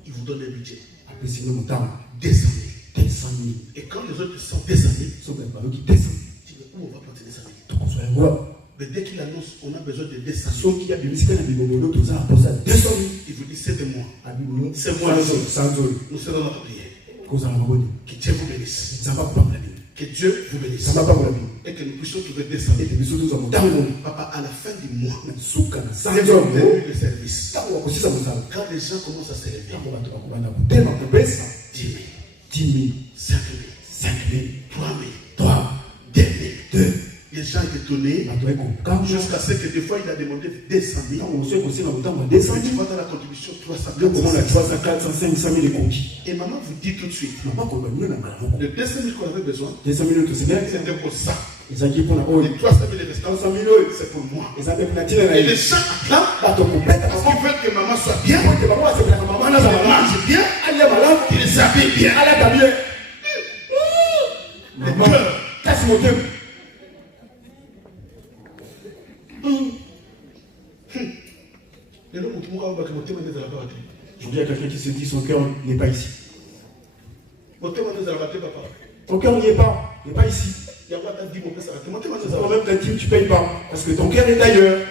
il vous donne un budget. 200 000. Et quand les autres sont 200 000, tu dis où on va prendre ces 200 000? Mais dès qu'il annonce on a besoin de 200 000, il vous dit c'est de moi. C'est moi. Nous serons dans la prière. Que Dieu vous bénisse. Que Dieu vous bénisse. Et que nous puissions trouver 200 000. Papa, à la fin du mois, le service. Quand les gens commencent à s'élever, 10 000, 5 000, 3 000, 2 000. Les gens étaient étonnés jusqu'à ce que des fois il a demandé 200 000. Mais tu vois dans la contribution 300 000. Et maman vous dit tout de suite, le 200 000 qu'on avait besoin, c'était pour ça. Les 300 000 restants, c'est pour moi. Et les gens attendent parce qu'ils veulent que maman soit bien, maman mange bien, qu'il les habille bien. Le cœur. Je dis à quelqu'un qui se dit son cœur n'est pas ici. Ton cœur n'y est pas. Il n'est pas ici. Toi-même, tu ne payes pas. Parce que ton cœur est ailleurs.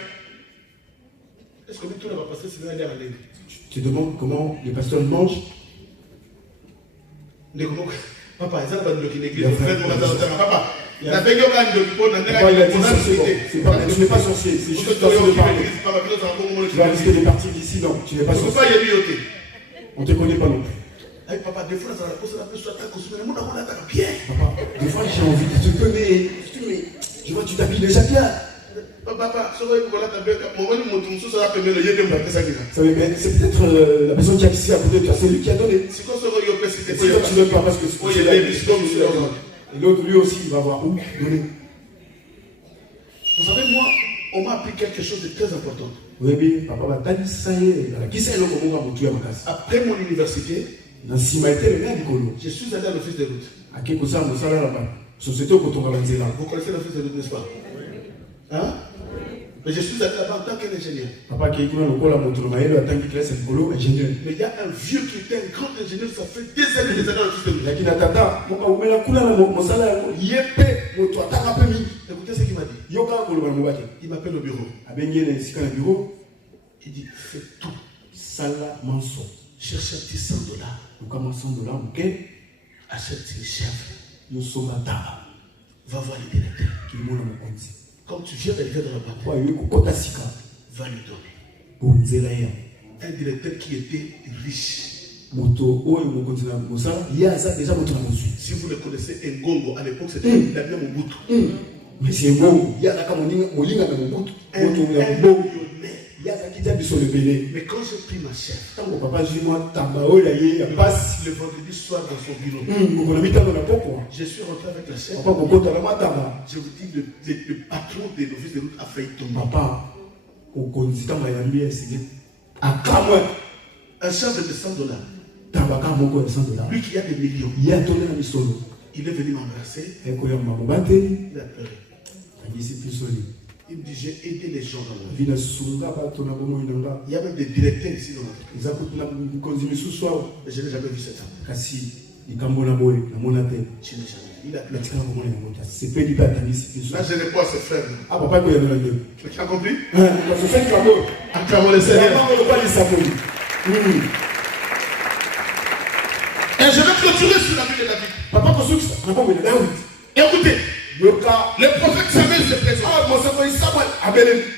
Tu te demandes comment les pasteurs mangent. Papa, ce n'est pas sorcier, c'est juste façon de parler. Tu vas risquer de partir d'ici, non, tu n'es pas sorcier. On ne te connaît pas non plus. Papa, des fois j'ai envie de te donner. Je vois, tu t'habilles déjà bien. Papa, c'est peut-être la personne qui a ici à côté de toi, c'est lui qui a donné. Si toi tu ne veux pas, parce que et l'autre, lui aussi, il va avoir où donner. Vous savez, moi, on m'a appris quelque chose de très important. Après mon université, je suis allé à l'office de route. Société au Kotonga Banzela. Vous connaissez la fête de l'autre, n'est-ce pas? Hein? Mais je suis allé là-bas en tant qu'ingénieur. Papa qui est le col à Montromaïlo, en tant que classe ingénieur. Mais il y a un vieux qui était un grand ingénieur, ça fait des années dans le système. Il y a tata, mon salaire, écoutez ce qu'il m'a dit. Il m'appelle au bureau. Il dit, fais tout. Sala Manso. Cherche un petit $100. $100, ok? Achète une chèvre. Yosomata. Va voir les directeurs. Qui est mon compte. Quand tu viens d'arriver dans la boîte, va lui donner. Un directeur qui était riche. Si vous le connaissez, Ngongo, à l'époque c'était Damien Mobutu. Mais c'est Ngongo. Il y a un millionnaire. Mais quand j'ai pris ma chef, le vendredi soir dans son bureau, je suis rentré avec la chef. Je vous dis, le patron des novices de route a failli tomber. Un chef de $100. Lui qui a des millions. Il est venu m'embrasser. Il a pleuré. Il me dit, j'ai aidé les gens dans la vie. Il y a même des directeurs ici dans la vie. Mais je n'ai jamais vu cet homme. Je n'ai jamais vu. Il a pleuré. Là, je n'ai pas ses frères. Tu as compris? Acclamons le Seigneur. Et je vais clôturer sur la vie de David. Écoutez. Le prophète Samuel se présente.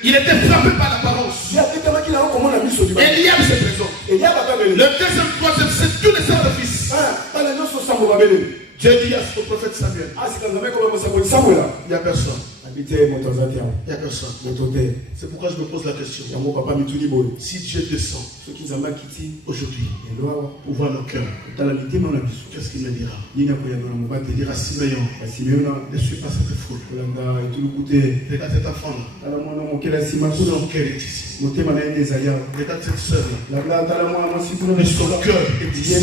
Il était frappé par l'apparence. Eliab se présente. Le deuxième, troisième, c'est tous les sacrifices. Dieu dit au prophète Samuel, il n'y a personne. Il n'y a personne. C'est pourquoi je me pose la question. Si Dieu descend aujourd'hui pour voir nos cœurs, qu'est-ce qu'il me dira? Il dira, Simeon, ne suis pas cette foule. Regarde cet enfant-là. Son cœur est ici. Regarde cette soeur-là. Et son cœur est ici.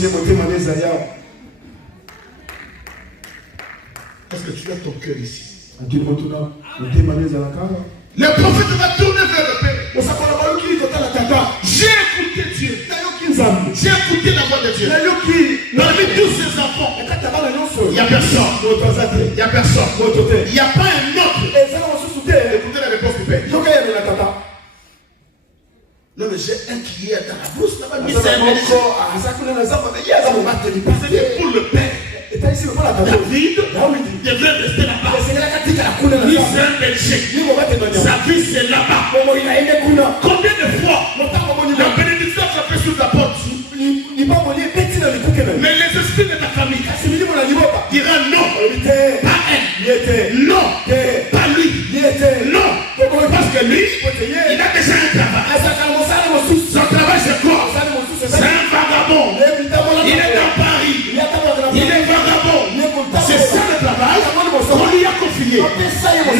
Est-ce que tu as ton cœur ici? Le prophète va tourner vers le Père. J'ai écouté Dieu. J'ai écouté la voix de Dieu. Parmi tous ces enfants, il n'y a personne. Il n'y a personne. Il n'y a pas un autre. Écoutez la réponse du Père. Non, mais j'ai un qui est dans la brousse là-bas. C'était pour le Père. David devait rester là-bas. Lui, c'est un berger. Sa vie, c'est là-bas. Combien de fois la bénédiction a fait sur ta porte? Mais les esprits de ta famille diront non, pas elle, non, pas lui, non, parce que lui, il a déjà un travail. Son travail, c'est quoi? C'est un vagabond. Il est dans Paris. Il est vagabond. C'est ça le travail qu'on lui a confié.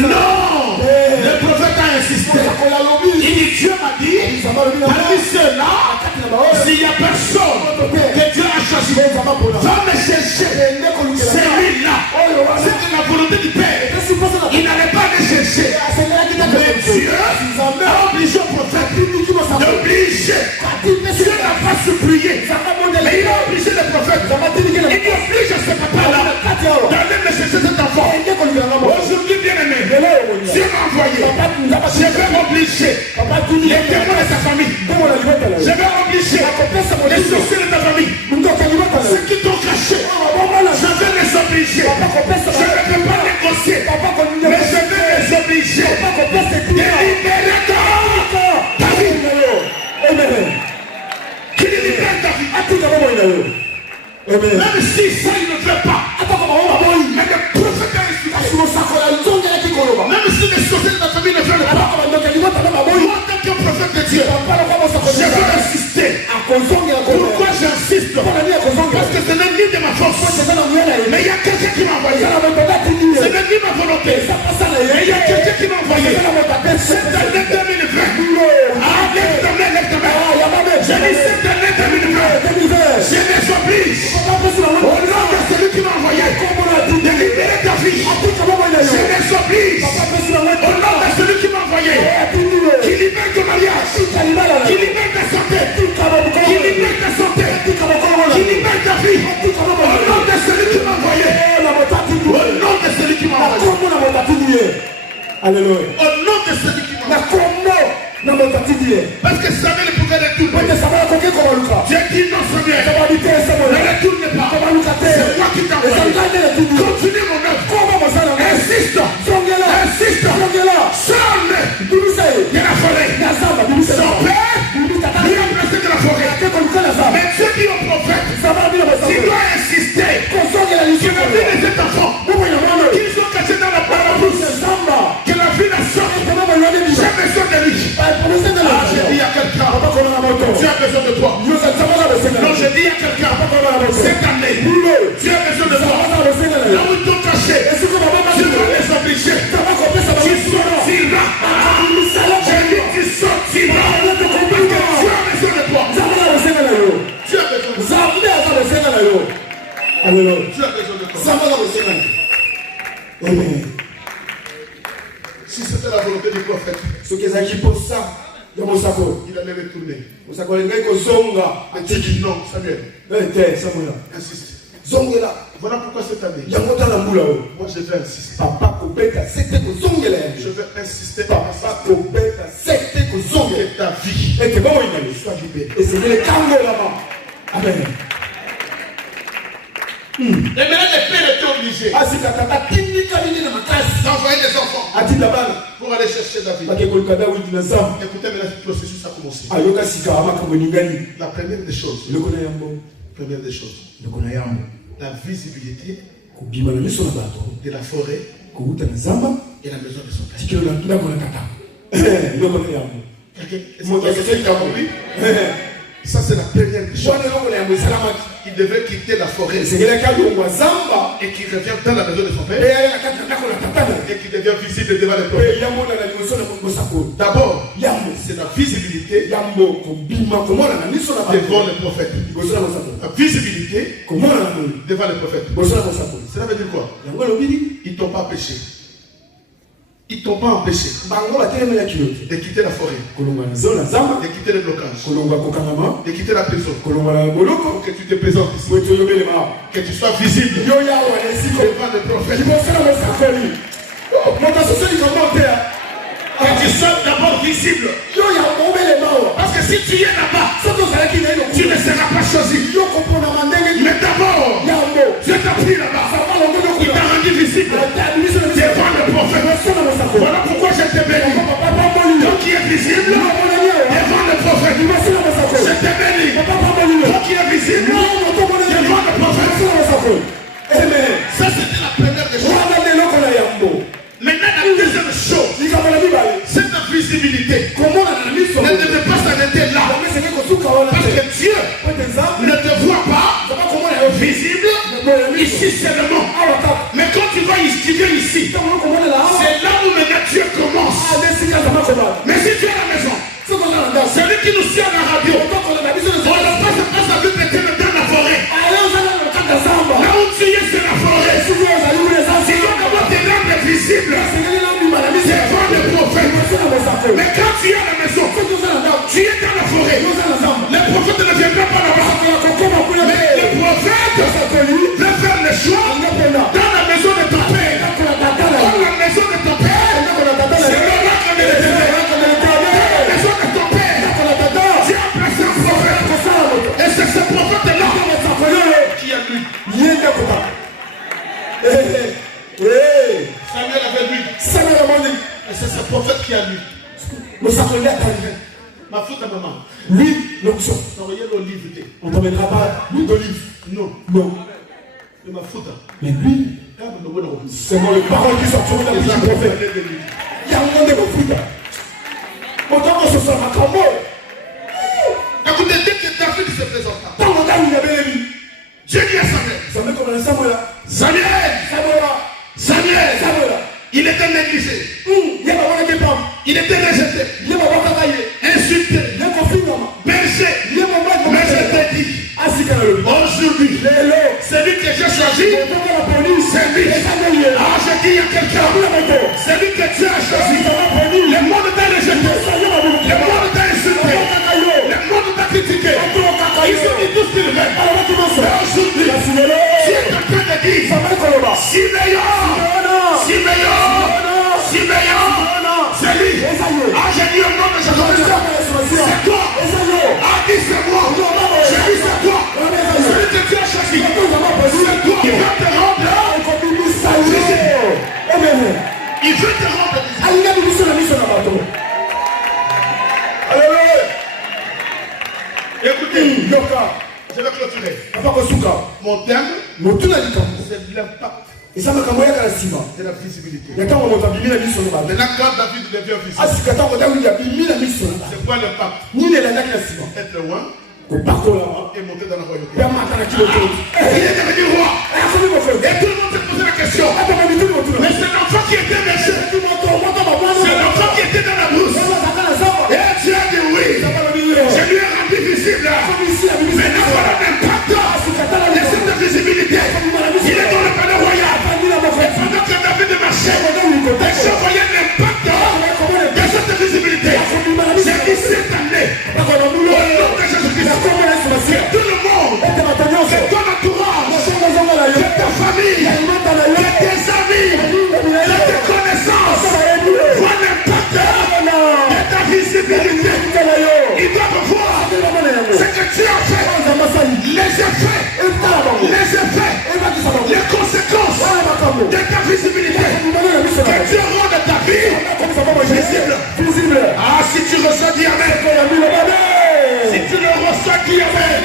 Non, le prophète a insisté. Il dit, Dieu m'a dit, parmi ceux-là, s'il n'y a personne que Dieu a choisi, va me chercher. C'est lui-là. C'était la volonté du Père. Il n'allait pas me chercher. Mais Dieu a obligé au prophète d'obliger. Dieu n'a pas supplié. Mais il a obligé le prophète. Il oblige ce papa-là d'aller me chercher cet enfant. Aujourd'hui, bien aimé, Dieu m'a envoyé. Je vais m'obliger les témoins de sa famille. Je vais obliger les sorciers de ta famille. Ceux qui t'ont caché, je vais les obliger. Je ne peux pas négocier, mais je vais les obliger. Délibérément. David. Qui libère David. Même si ça il ne fait pas. Mais le prophète a expliqué. Même si les sorciers de ta famille ne veulent pas. Moi, en tant que prophète de Dieu, je veux insister. Pourquoi j'insiste? Parce que ce n'est ni de ma force. Mais il y a quelqu'un qui m'a envoyé. Ce n'est ni ma volonté. Mais il y a quelqu'un qui m'a envoyé. Cette année 2020. Ah, lève ta main. Je dis cette année 2020. Je les oblige. Au nom de celui qui m'a envoyé. De libérer ta vie. Alléluia. Au nom de celui qui m'a. Parce que Samuel pouvait retourner. Dieu dit non, Samuel. Ne retourne pas. C'est moi qui t'envoie. Continue mon œuvre. Insiste. Insiste. Sonne de la forêt. Son père lui a placé de la forêt. Mais Dieu dit au prophète, tu dois insister. Tu veux dire les enfants qu'ils sont cachés dans la bouche. Que la vie la sorte. J'ai besoin de lui. Je dis à quelqu'un, tu as besoin de toi. Non, je dis à quelqu'un, cette année, tu as besoin de toi. Là où ils t'ont caché, tu dois les obliger. Tu sortiras. J'ai dit, tu sortiras. Parce que tu as besoin de toi. Tu as besoin de toi. Tu as besoin de toi. Si c'était la volonté du prophète, il allait retourner. Il dit non, Samuel. Insiste. Voilà pourquoi cette année, moi je vais insister. Je vais insister. Que ta vie soit libérée. Amen. Et maintenant, les pères étaient obligés d'envoyer des enfants pour aller chercher David. Écoutez, maintenant, le processus a commencé. La première des choses, la visibilité de la forêt et la maison de son père. Ça, c'est la première des choses. Il devait quitter la forêt et qu'il revient dans la maison de son père et qu'il devient visible devant les prophètes. D'abord, c'est la visibilité devant les prophètes. La visibilité devant les prophètes. Cela veut dire quoi? Ils ne t'ont pas empêché. Ils ne t'ont pas empêché de quitter la forêt, de quitter le blocage, de quitter la prison, pour que tu te présentes ici, que tu sois visible devant le prophète. Que tu sois d'abord visible. Parce que si tu es là-bas, tu ne seras pas choisi. Mais d'abord, Dieu t'a pris là-bas. Il t'a rendu visible devant le prophète. Voilà pourquoi je te bénis. Toi qui es visible devant le prophète, je te bénis. Toi qui es visible devant le prophète. Amen. Ça, c'était la première des choses. Maintenant, la deuxième chose, c'est la visibilité. Ne devait pas s'arrêter là. Parce que Dieu ne te voit pas visible ici seulement. Mais quand tu viens ici, c'est là où maintenant Dieu commence. Mais si tu es à la maison, celui qui nous suit à la radio, on ne passe pas sa vie pétée dans la forêt. Là où tu es, c'est la forêt. Si tu dois comment te rendre visible devant le prophète. Mais quand tu es à la maison, tu es dans la forêt. Le prophète ne viendra pas là-bas. Mais le prophète veut faire le choix dans la maison de ton père. Dans la maison de ton père, c'est l'oracle de l'Éternel. Dans la maison de ton père, Dieu a placé un prophète. Et c'est ce prophète-là qui a lu. Samuel avait lu. Et c'est ce prophète qui a lu. Ma faute à maman. Lui, l'onction. On ne t'emmènera pas l'huile d'olive. Non. C'est ma faute. Mais lui, c'est moi le parole qui sortiront de la bouche du prophète. Il y a un monde de mon foot. Autant qu'on se soit ma combo. Écoutez, dès que David se présenta, Dieu dit à Samuel, il était négligé. Il était rejeté. Insulté. Bergé. Mais je te dis, aujourd'hui, celui que j'ai choisi, c'est lui. Ah, je dis à quelqu'un, celui que tu as choisi, le monde t'a rejeté. Le monde t'a insulté. Le monde t'a critiqué. Ils sont dit tous qu'ils veulent. Mais aujourd'hui, tu es en train de dire, Simeon, dit. Ah, j'ai dit au nom de Jésus. C'est toi. Ah, dis c'est moi. J'ai dit c'est toi. Celui que tu as choisi. C'est toi. Il va te rendre. Il veut te rendre. Alléluia. Écoutez, je vais clôturer. Mon thème, c'est l'impact. Et ça m'a camoué à la cima. C'est la visibilité. Maintenant, quand David devient visible. C'est quoi l'impact? Être loin. Et monter dans la royauté. Il est devenu roi. Et tout le monde s'est posé la question. Mais c'est l'enfant qui était bercé. C'est l'enfant qui était dans la brousse. Et Dieu a dit oui. Je lui ai rendu visible. Maintenant voilà l'impact de cette visibilité. Il est dans le palais royal. Et pendant que David marchait, je voyais l'impact de cette visibilité. J'ai dit cette année, au nom de Jésus-Christ, que tout le monde, que ton entourage, que ta famille, que tes amis, que tes connaissances voient l'impact de ta visibilité. Ils doivent voir ce que tu as fait, les effets, les conséquences de ta visibilité. Que Dieu rende ta vie visible. Ah, si tu reçois, dis amen. Si tu le reçois, dis amen.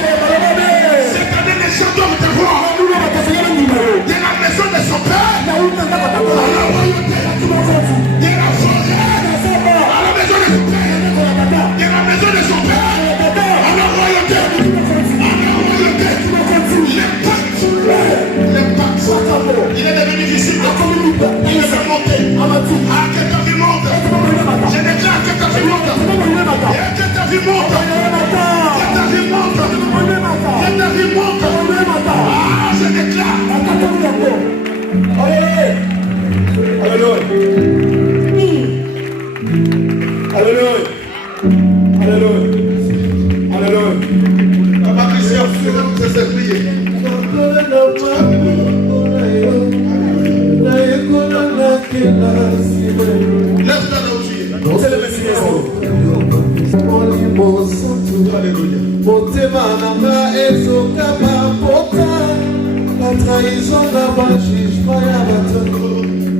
Cette année, les gens doivent te voir. De la maison de son père à la royauté, de la forêt à la maison de son père, de la maison de son père à la royauté, l'impact, il est devenu visible. Il est monté. Ah, que ta vie monte. Je déclare que ta vie monte. Et que ta vie monte. Que ta vie monte. Que ta vie monte. Ah, je déclare. Alléluia. Alléluia. Alléluia. Alléluia. Papa Christian, je vais vous laisser prier. Lève-toi là où tu es. C'est le Messie.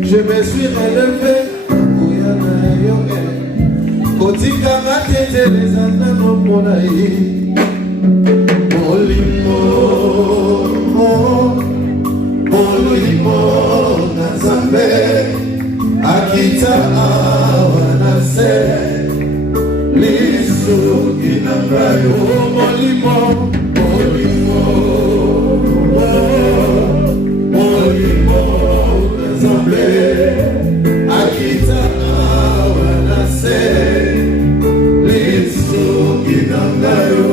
Je me suis relevé. Akita awanase lisu inambayo molimo nazambe akita awanase lisu inambayo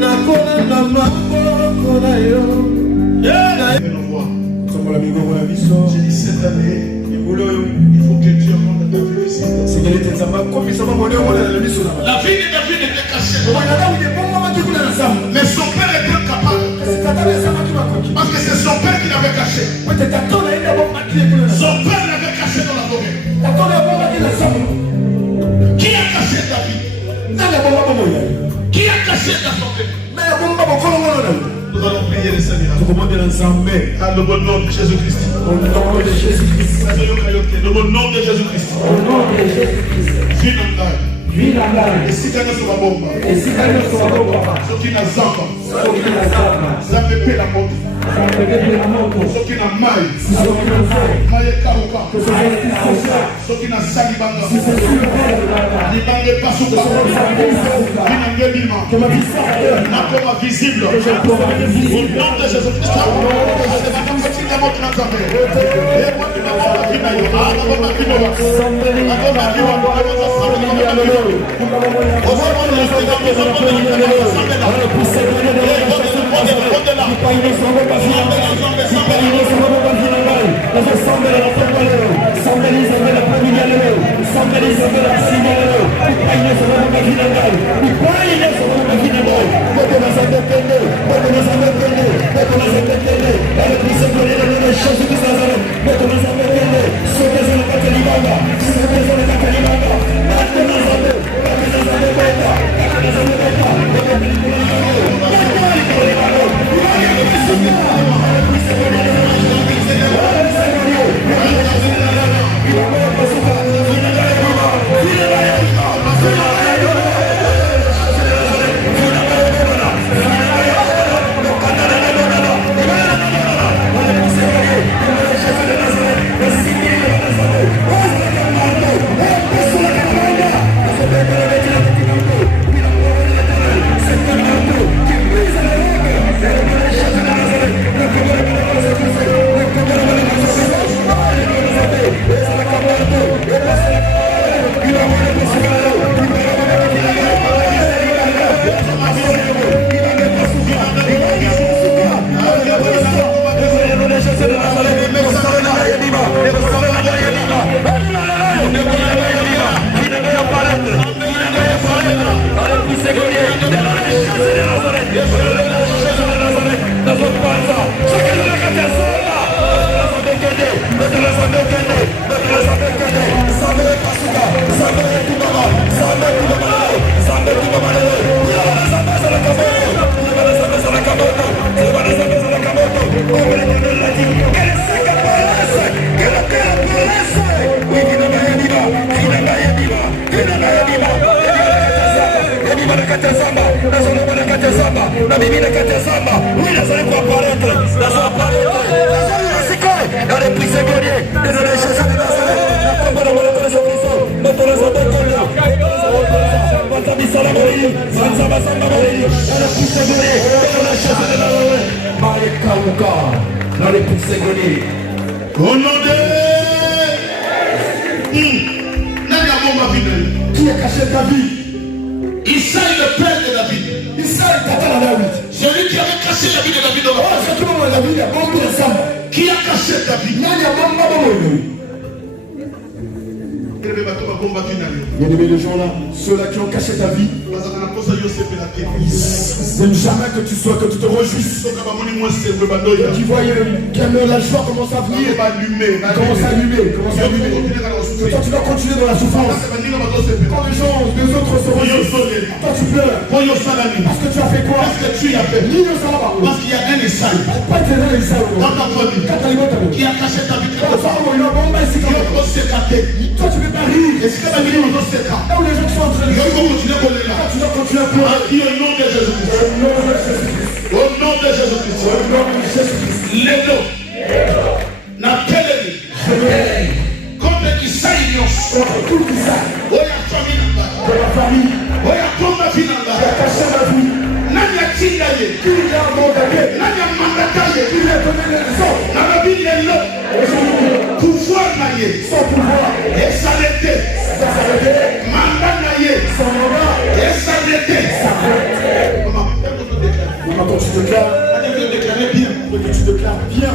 nakona na maboko na yo. J'ai dit cette année, il faut que Dieu rende ta vie visible. La vie de David était cachée. Mais son père était incapable. Parce que c'est son père qui l'avait caché. Son père l'avait caché dans la forêt. Qui a caché David? Qui a caché ta santé? Nous allons prier le Seigneur. Ah, le bon nom de Jésus-Christ. Au nom de Jésus-Christ. Le bon nom de Jésus-Christ. Et si quelqu'un se va bomba. Ce qui n'a zamba. Zambe pe la moto. Ce qui n'a maille. Maille karuka. Ce qui n'a salibanga. Libanga pasuka. Binange bima. Nakoma visible. Au nom de Jésus-Christ. Libanga, Au nom de... Qui a caché ta vie? Isaïe, le père de David. Isaïe, tata de David. Celui qui avait caché la vie de David dans la vie. Qui a caché David? Il y a des gens là, ceux-là qui ont caché ta vie. Ils n'aiment jamais que tu te réjouisses. Qui voient que la joie commence à venir. Commence à allumer. Toi tu dois continuer dans la souffrance. Quand les autres se réjouissent, toi tu pleures. Parce que tu as fait quoi? Parce qu'il y a un Isaïe. Dans ta famille. Qui a caché ta vie. Toi tu peux pas rire. Là où les gens sont en train de rire, tu dois continuer à pleurer. Au nom de Jésus-Christ. Au nom de Jésus-Christ. Lelo. N'appelle-les. Comme Isaïe. Contre tout Isaïe. Oya famille. Oya tomba finanga. Qui a caché ma vie. Nani a tindaye. Qui a mandaté. Nani a mandaté. Qui a donné les raisons. Nana vie lelo. Pouvoir naïe. Son pouvoir. Et ça l'était. Mandat naïe. Son mandat. Et ça l'était. Maman, quand tu déclares, tu déclares bien.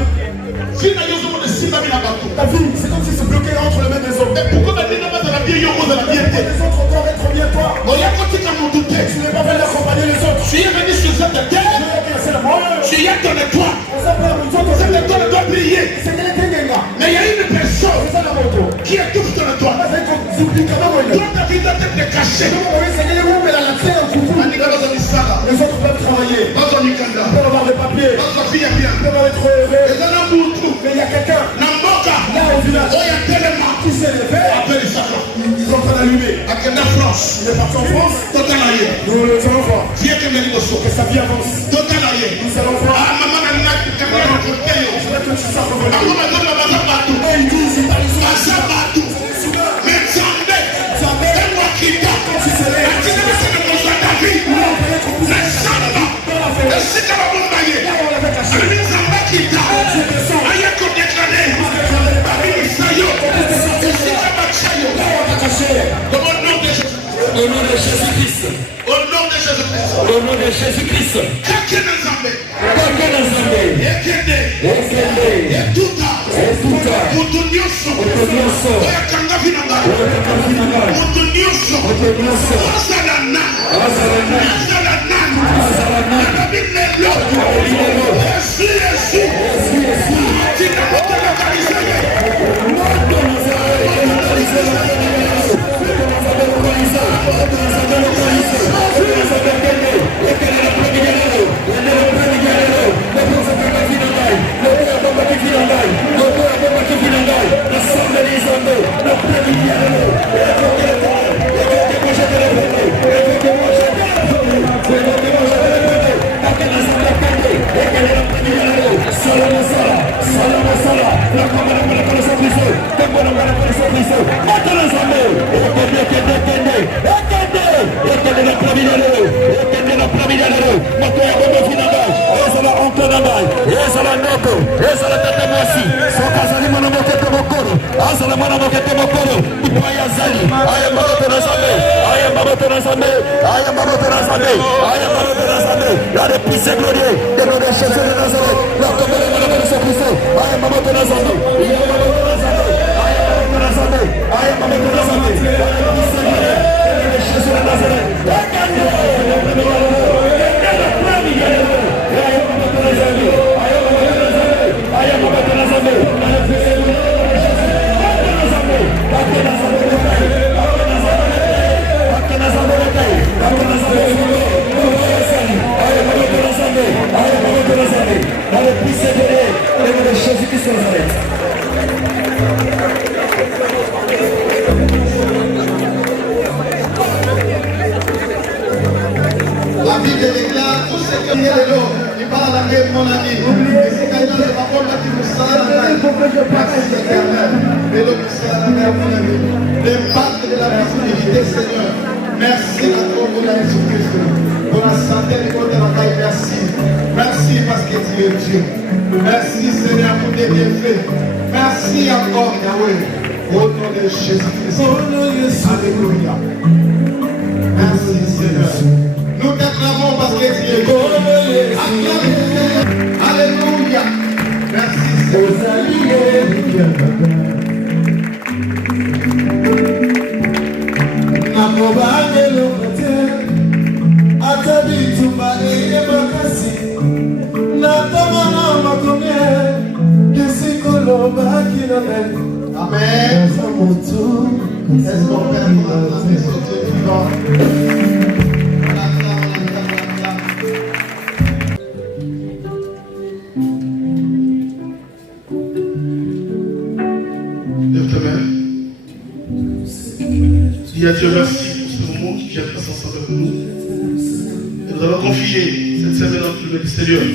Ta vie, c'est comme si se bloquait entre les mains des hommes. Pourquoi les autres doivent être bien toi? Tu n'es pas venu accompagner les autres. Tu es venu sur cette terre. Tu y es donné toi. Cette étoile doit briller. Mais il y a une personne qui étouffe dans toi. Toi, ta vie doit être cachée. Les autres peuvent travailler. Ils peuvent avoir des papiers. Ils peuvent être heureux. Mais il y a quelqu'un là au village qui s'est levé. Ils sont en train d'allumer. Il est parti en France. Nous allons voir. Que sa vie avance. Nous allons voir. Je veux que tu saches revenir. Et ils disent, ils parlent sur mais jamais, quand tu se lèves, au nom de Jésus-Christ. Au nom de Jésus-Christ. Au nom de Jésus-Christ. La Bible déclare tout ce que vient de l'eau. Il parle à mon ami. Et c'est quand il a parole qui vous sert la main. Merci éternel. Et l'eau qui sert la main, mon ami. L'impact de la visibilité, Seigneur. Merci à toi pour la Jésus-Christ. Pour la santé de votre travail, merci. Merci parce que tu es Dieu. Merci Seigneur pour tes bienfaits. Merci encore Yahweh. Au nom de Jésus-Christ. Alléluia. Merci Seigneur. Nous t'acclamons parce que tu es Dieu. Alléluia. Merci Seigneur. Amen. Est-ce qu'on peut entendre ce Dieu vivant? Lève ta main. Dis à Dieu merci pour ce moment qui vient de passer ensemble avec nous. Et nous allons confier cette semaine entre le Seigneur,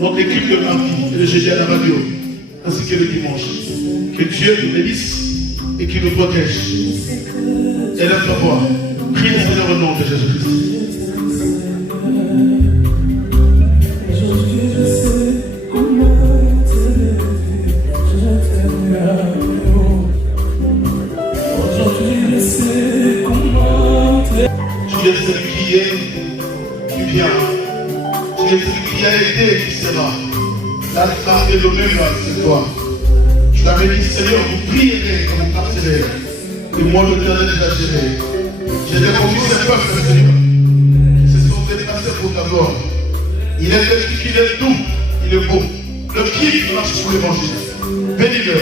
notre équipe de mardi et le jeudi à la radio, ainsi que le dimanche. Que Dieu nous bénisse et qu'il nous protège. Élève ta voix. Prie le Seigneur au nom de Jésus-Christ. Tu es celui qui est, qui vient. Tu es celui qui a aidé, qui sera. L'alpha et l'oméga, c'est toi. Tu l'avais dit, Seigneur, vous prierez comme vous partirez. Et moi, le dernier de la géré. J'ai déconnu ces peuples, Seigneur, qui se sont déplacés pour ta gloire. Il est celui qui est doux, il est beau. Le pied qui marche pour l'évangile. Bénis-le.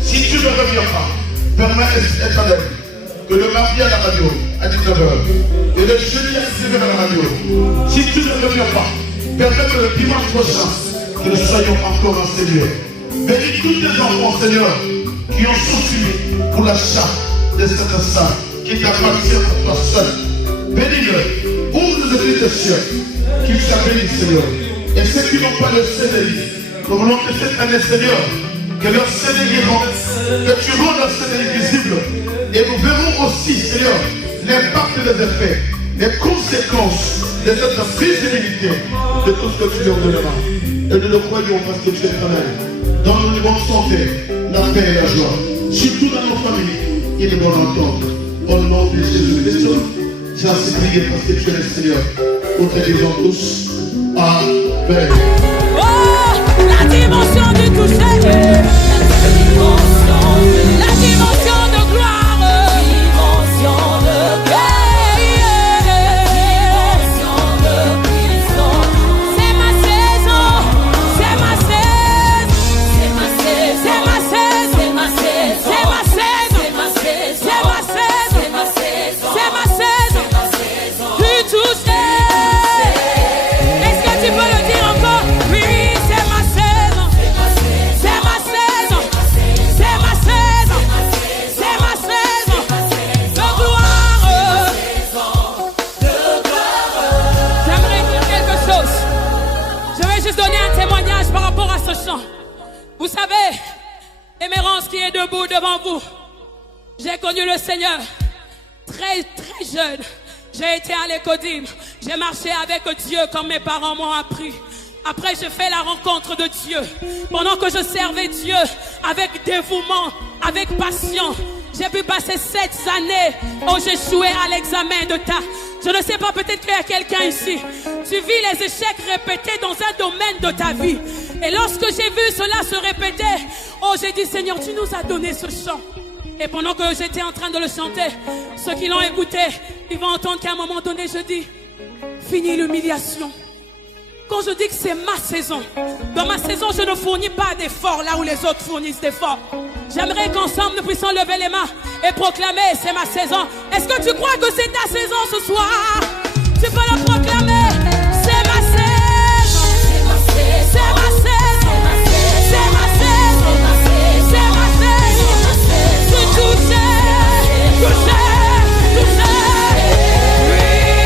Si tu ne reviens pas, permets éternel que le mardi à la radio, à 19h, et le jeudi à 19h à la radio, si tu ne reviens pas, permets que le dimanche prochain, que nous soyons encore enseignés. Bénis tous tes enfants, Seigneur, qui ont souffert pour l'achat de cette salle, qui t'appartient pour toi seul. Bénis-le, ouvre les églises des cieux, qu'ils soient bénis, Seigneur. Et ceux qui n'ont pas le CDI, nous voulons que cette année, Seigneur, que leur CDI rentre, que tu rends leur CDI visible. Et nous verrons aussi, Seigneur, l'impact des effets, les conséquences de cette visibilité de tout ce que tu leur donneras. Et nous le croyons parce que tu es éternel. Dans nos bonnes santé, la paix et la joie. Surtout dans nos familles, et les bonnes ententes. Au nom de Jésus-Christ, j'ai ainsi prié parce que tu es le Seigneur. Pour te disons tous, Amen. Oh, la dimension du toucher. La dimension de gloire. Vous savez, Émérance qui est debout devant vous, j'ai connu le Seigneur très très jeune. J'ai été à l'Écodim, j'ai marché avec Dieu comme mes parents m'ont appris. Après j'ai fait la rencontre de Dieu. Pendant que je servais Dieu avec dévouement, avec passion, J'ai pu passer 7 années où j'échouais à l'examen d'État. Je ne sais pas, peut-être qu'il y a quelqu'un ici. Tu vis les échecs répétés dans un domaine de ta vie. Et lorsque j'ai vu cela se répéter, oh, j'ai dit, Seigneur, tu nous as donné ce chant. Et pendant que j'étais en train de le chanter, ceux qui l'ont écouté, ils vont entendre qu'à un moment donné, je dis, fini l'humiliation. Quand je dis que c'est ma saison, dans ma saison, je ne fournis pas d'efforts là où les autres fournissent d'efforts. J'aimerais qu'ensemble nous puissions lever les mains et proclamer, c'est ma saison. Est-ce que tu crois que c'est ta saison ce soir? Tu peux le proclamer.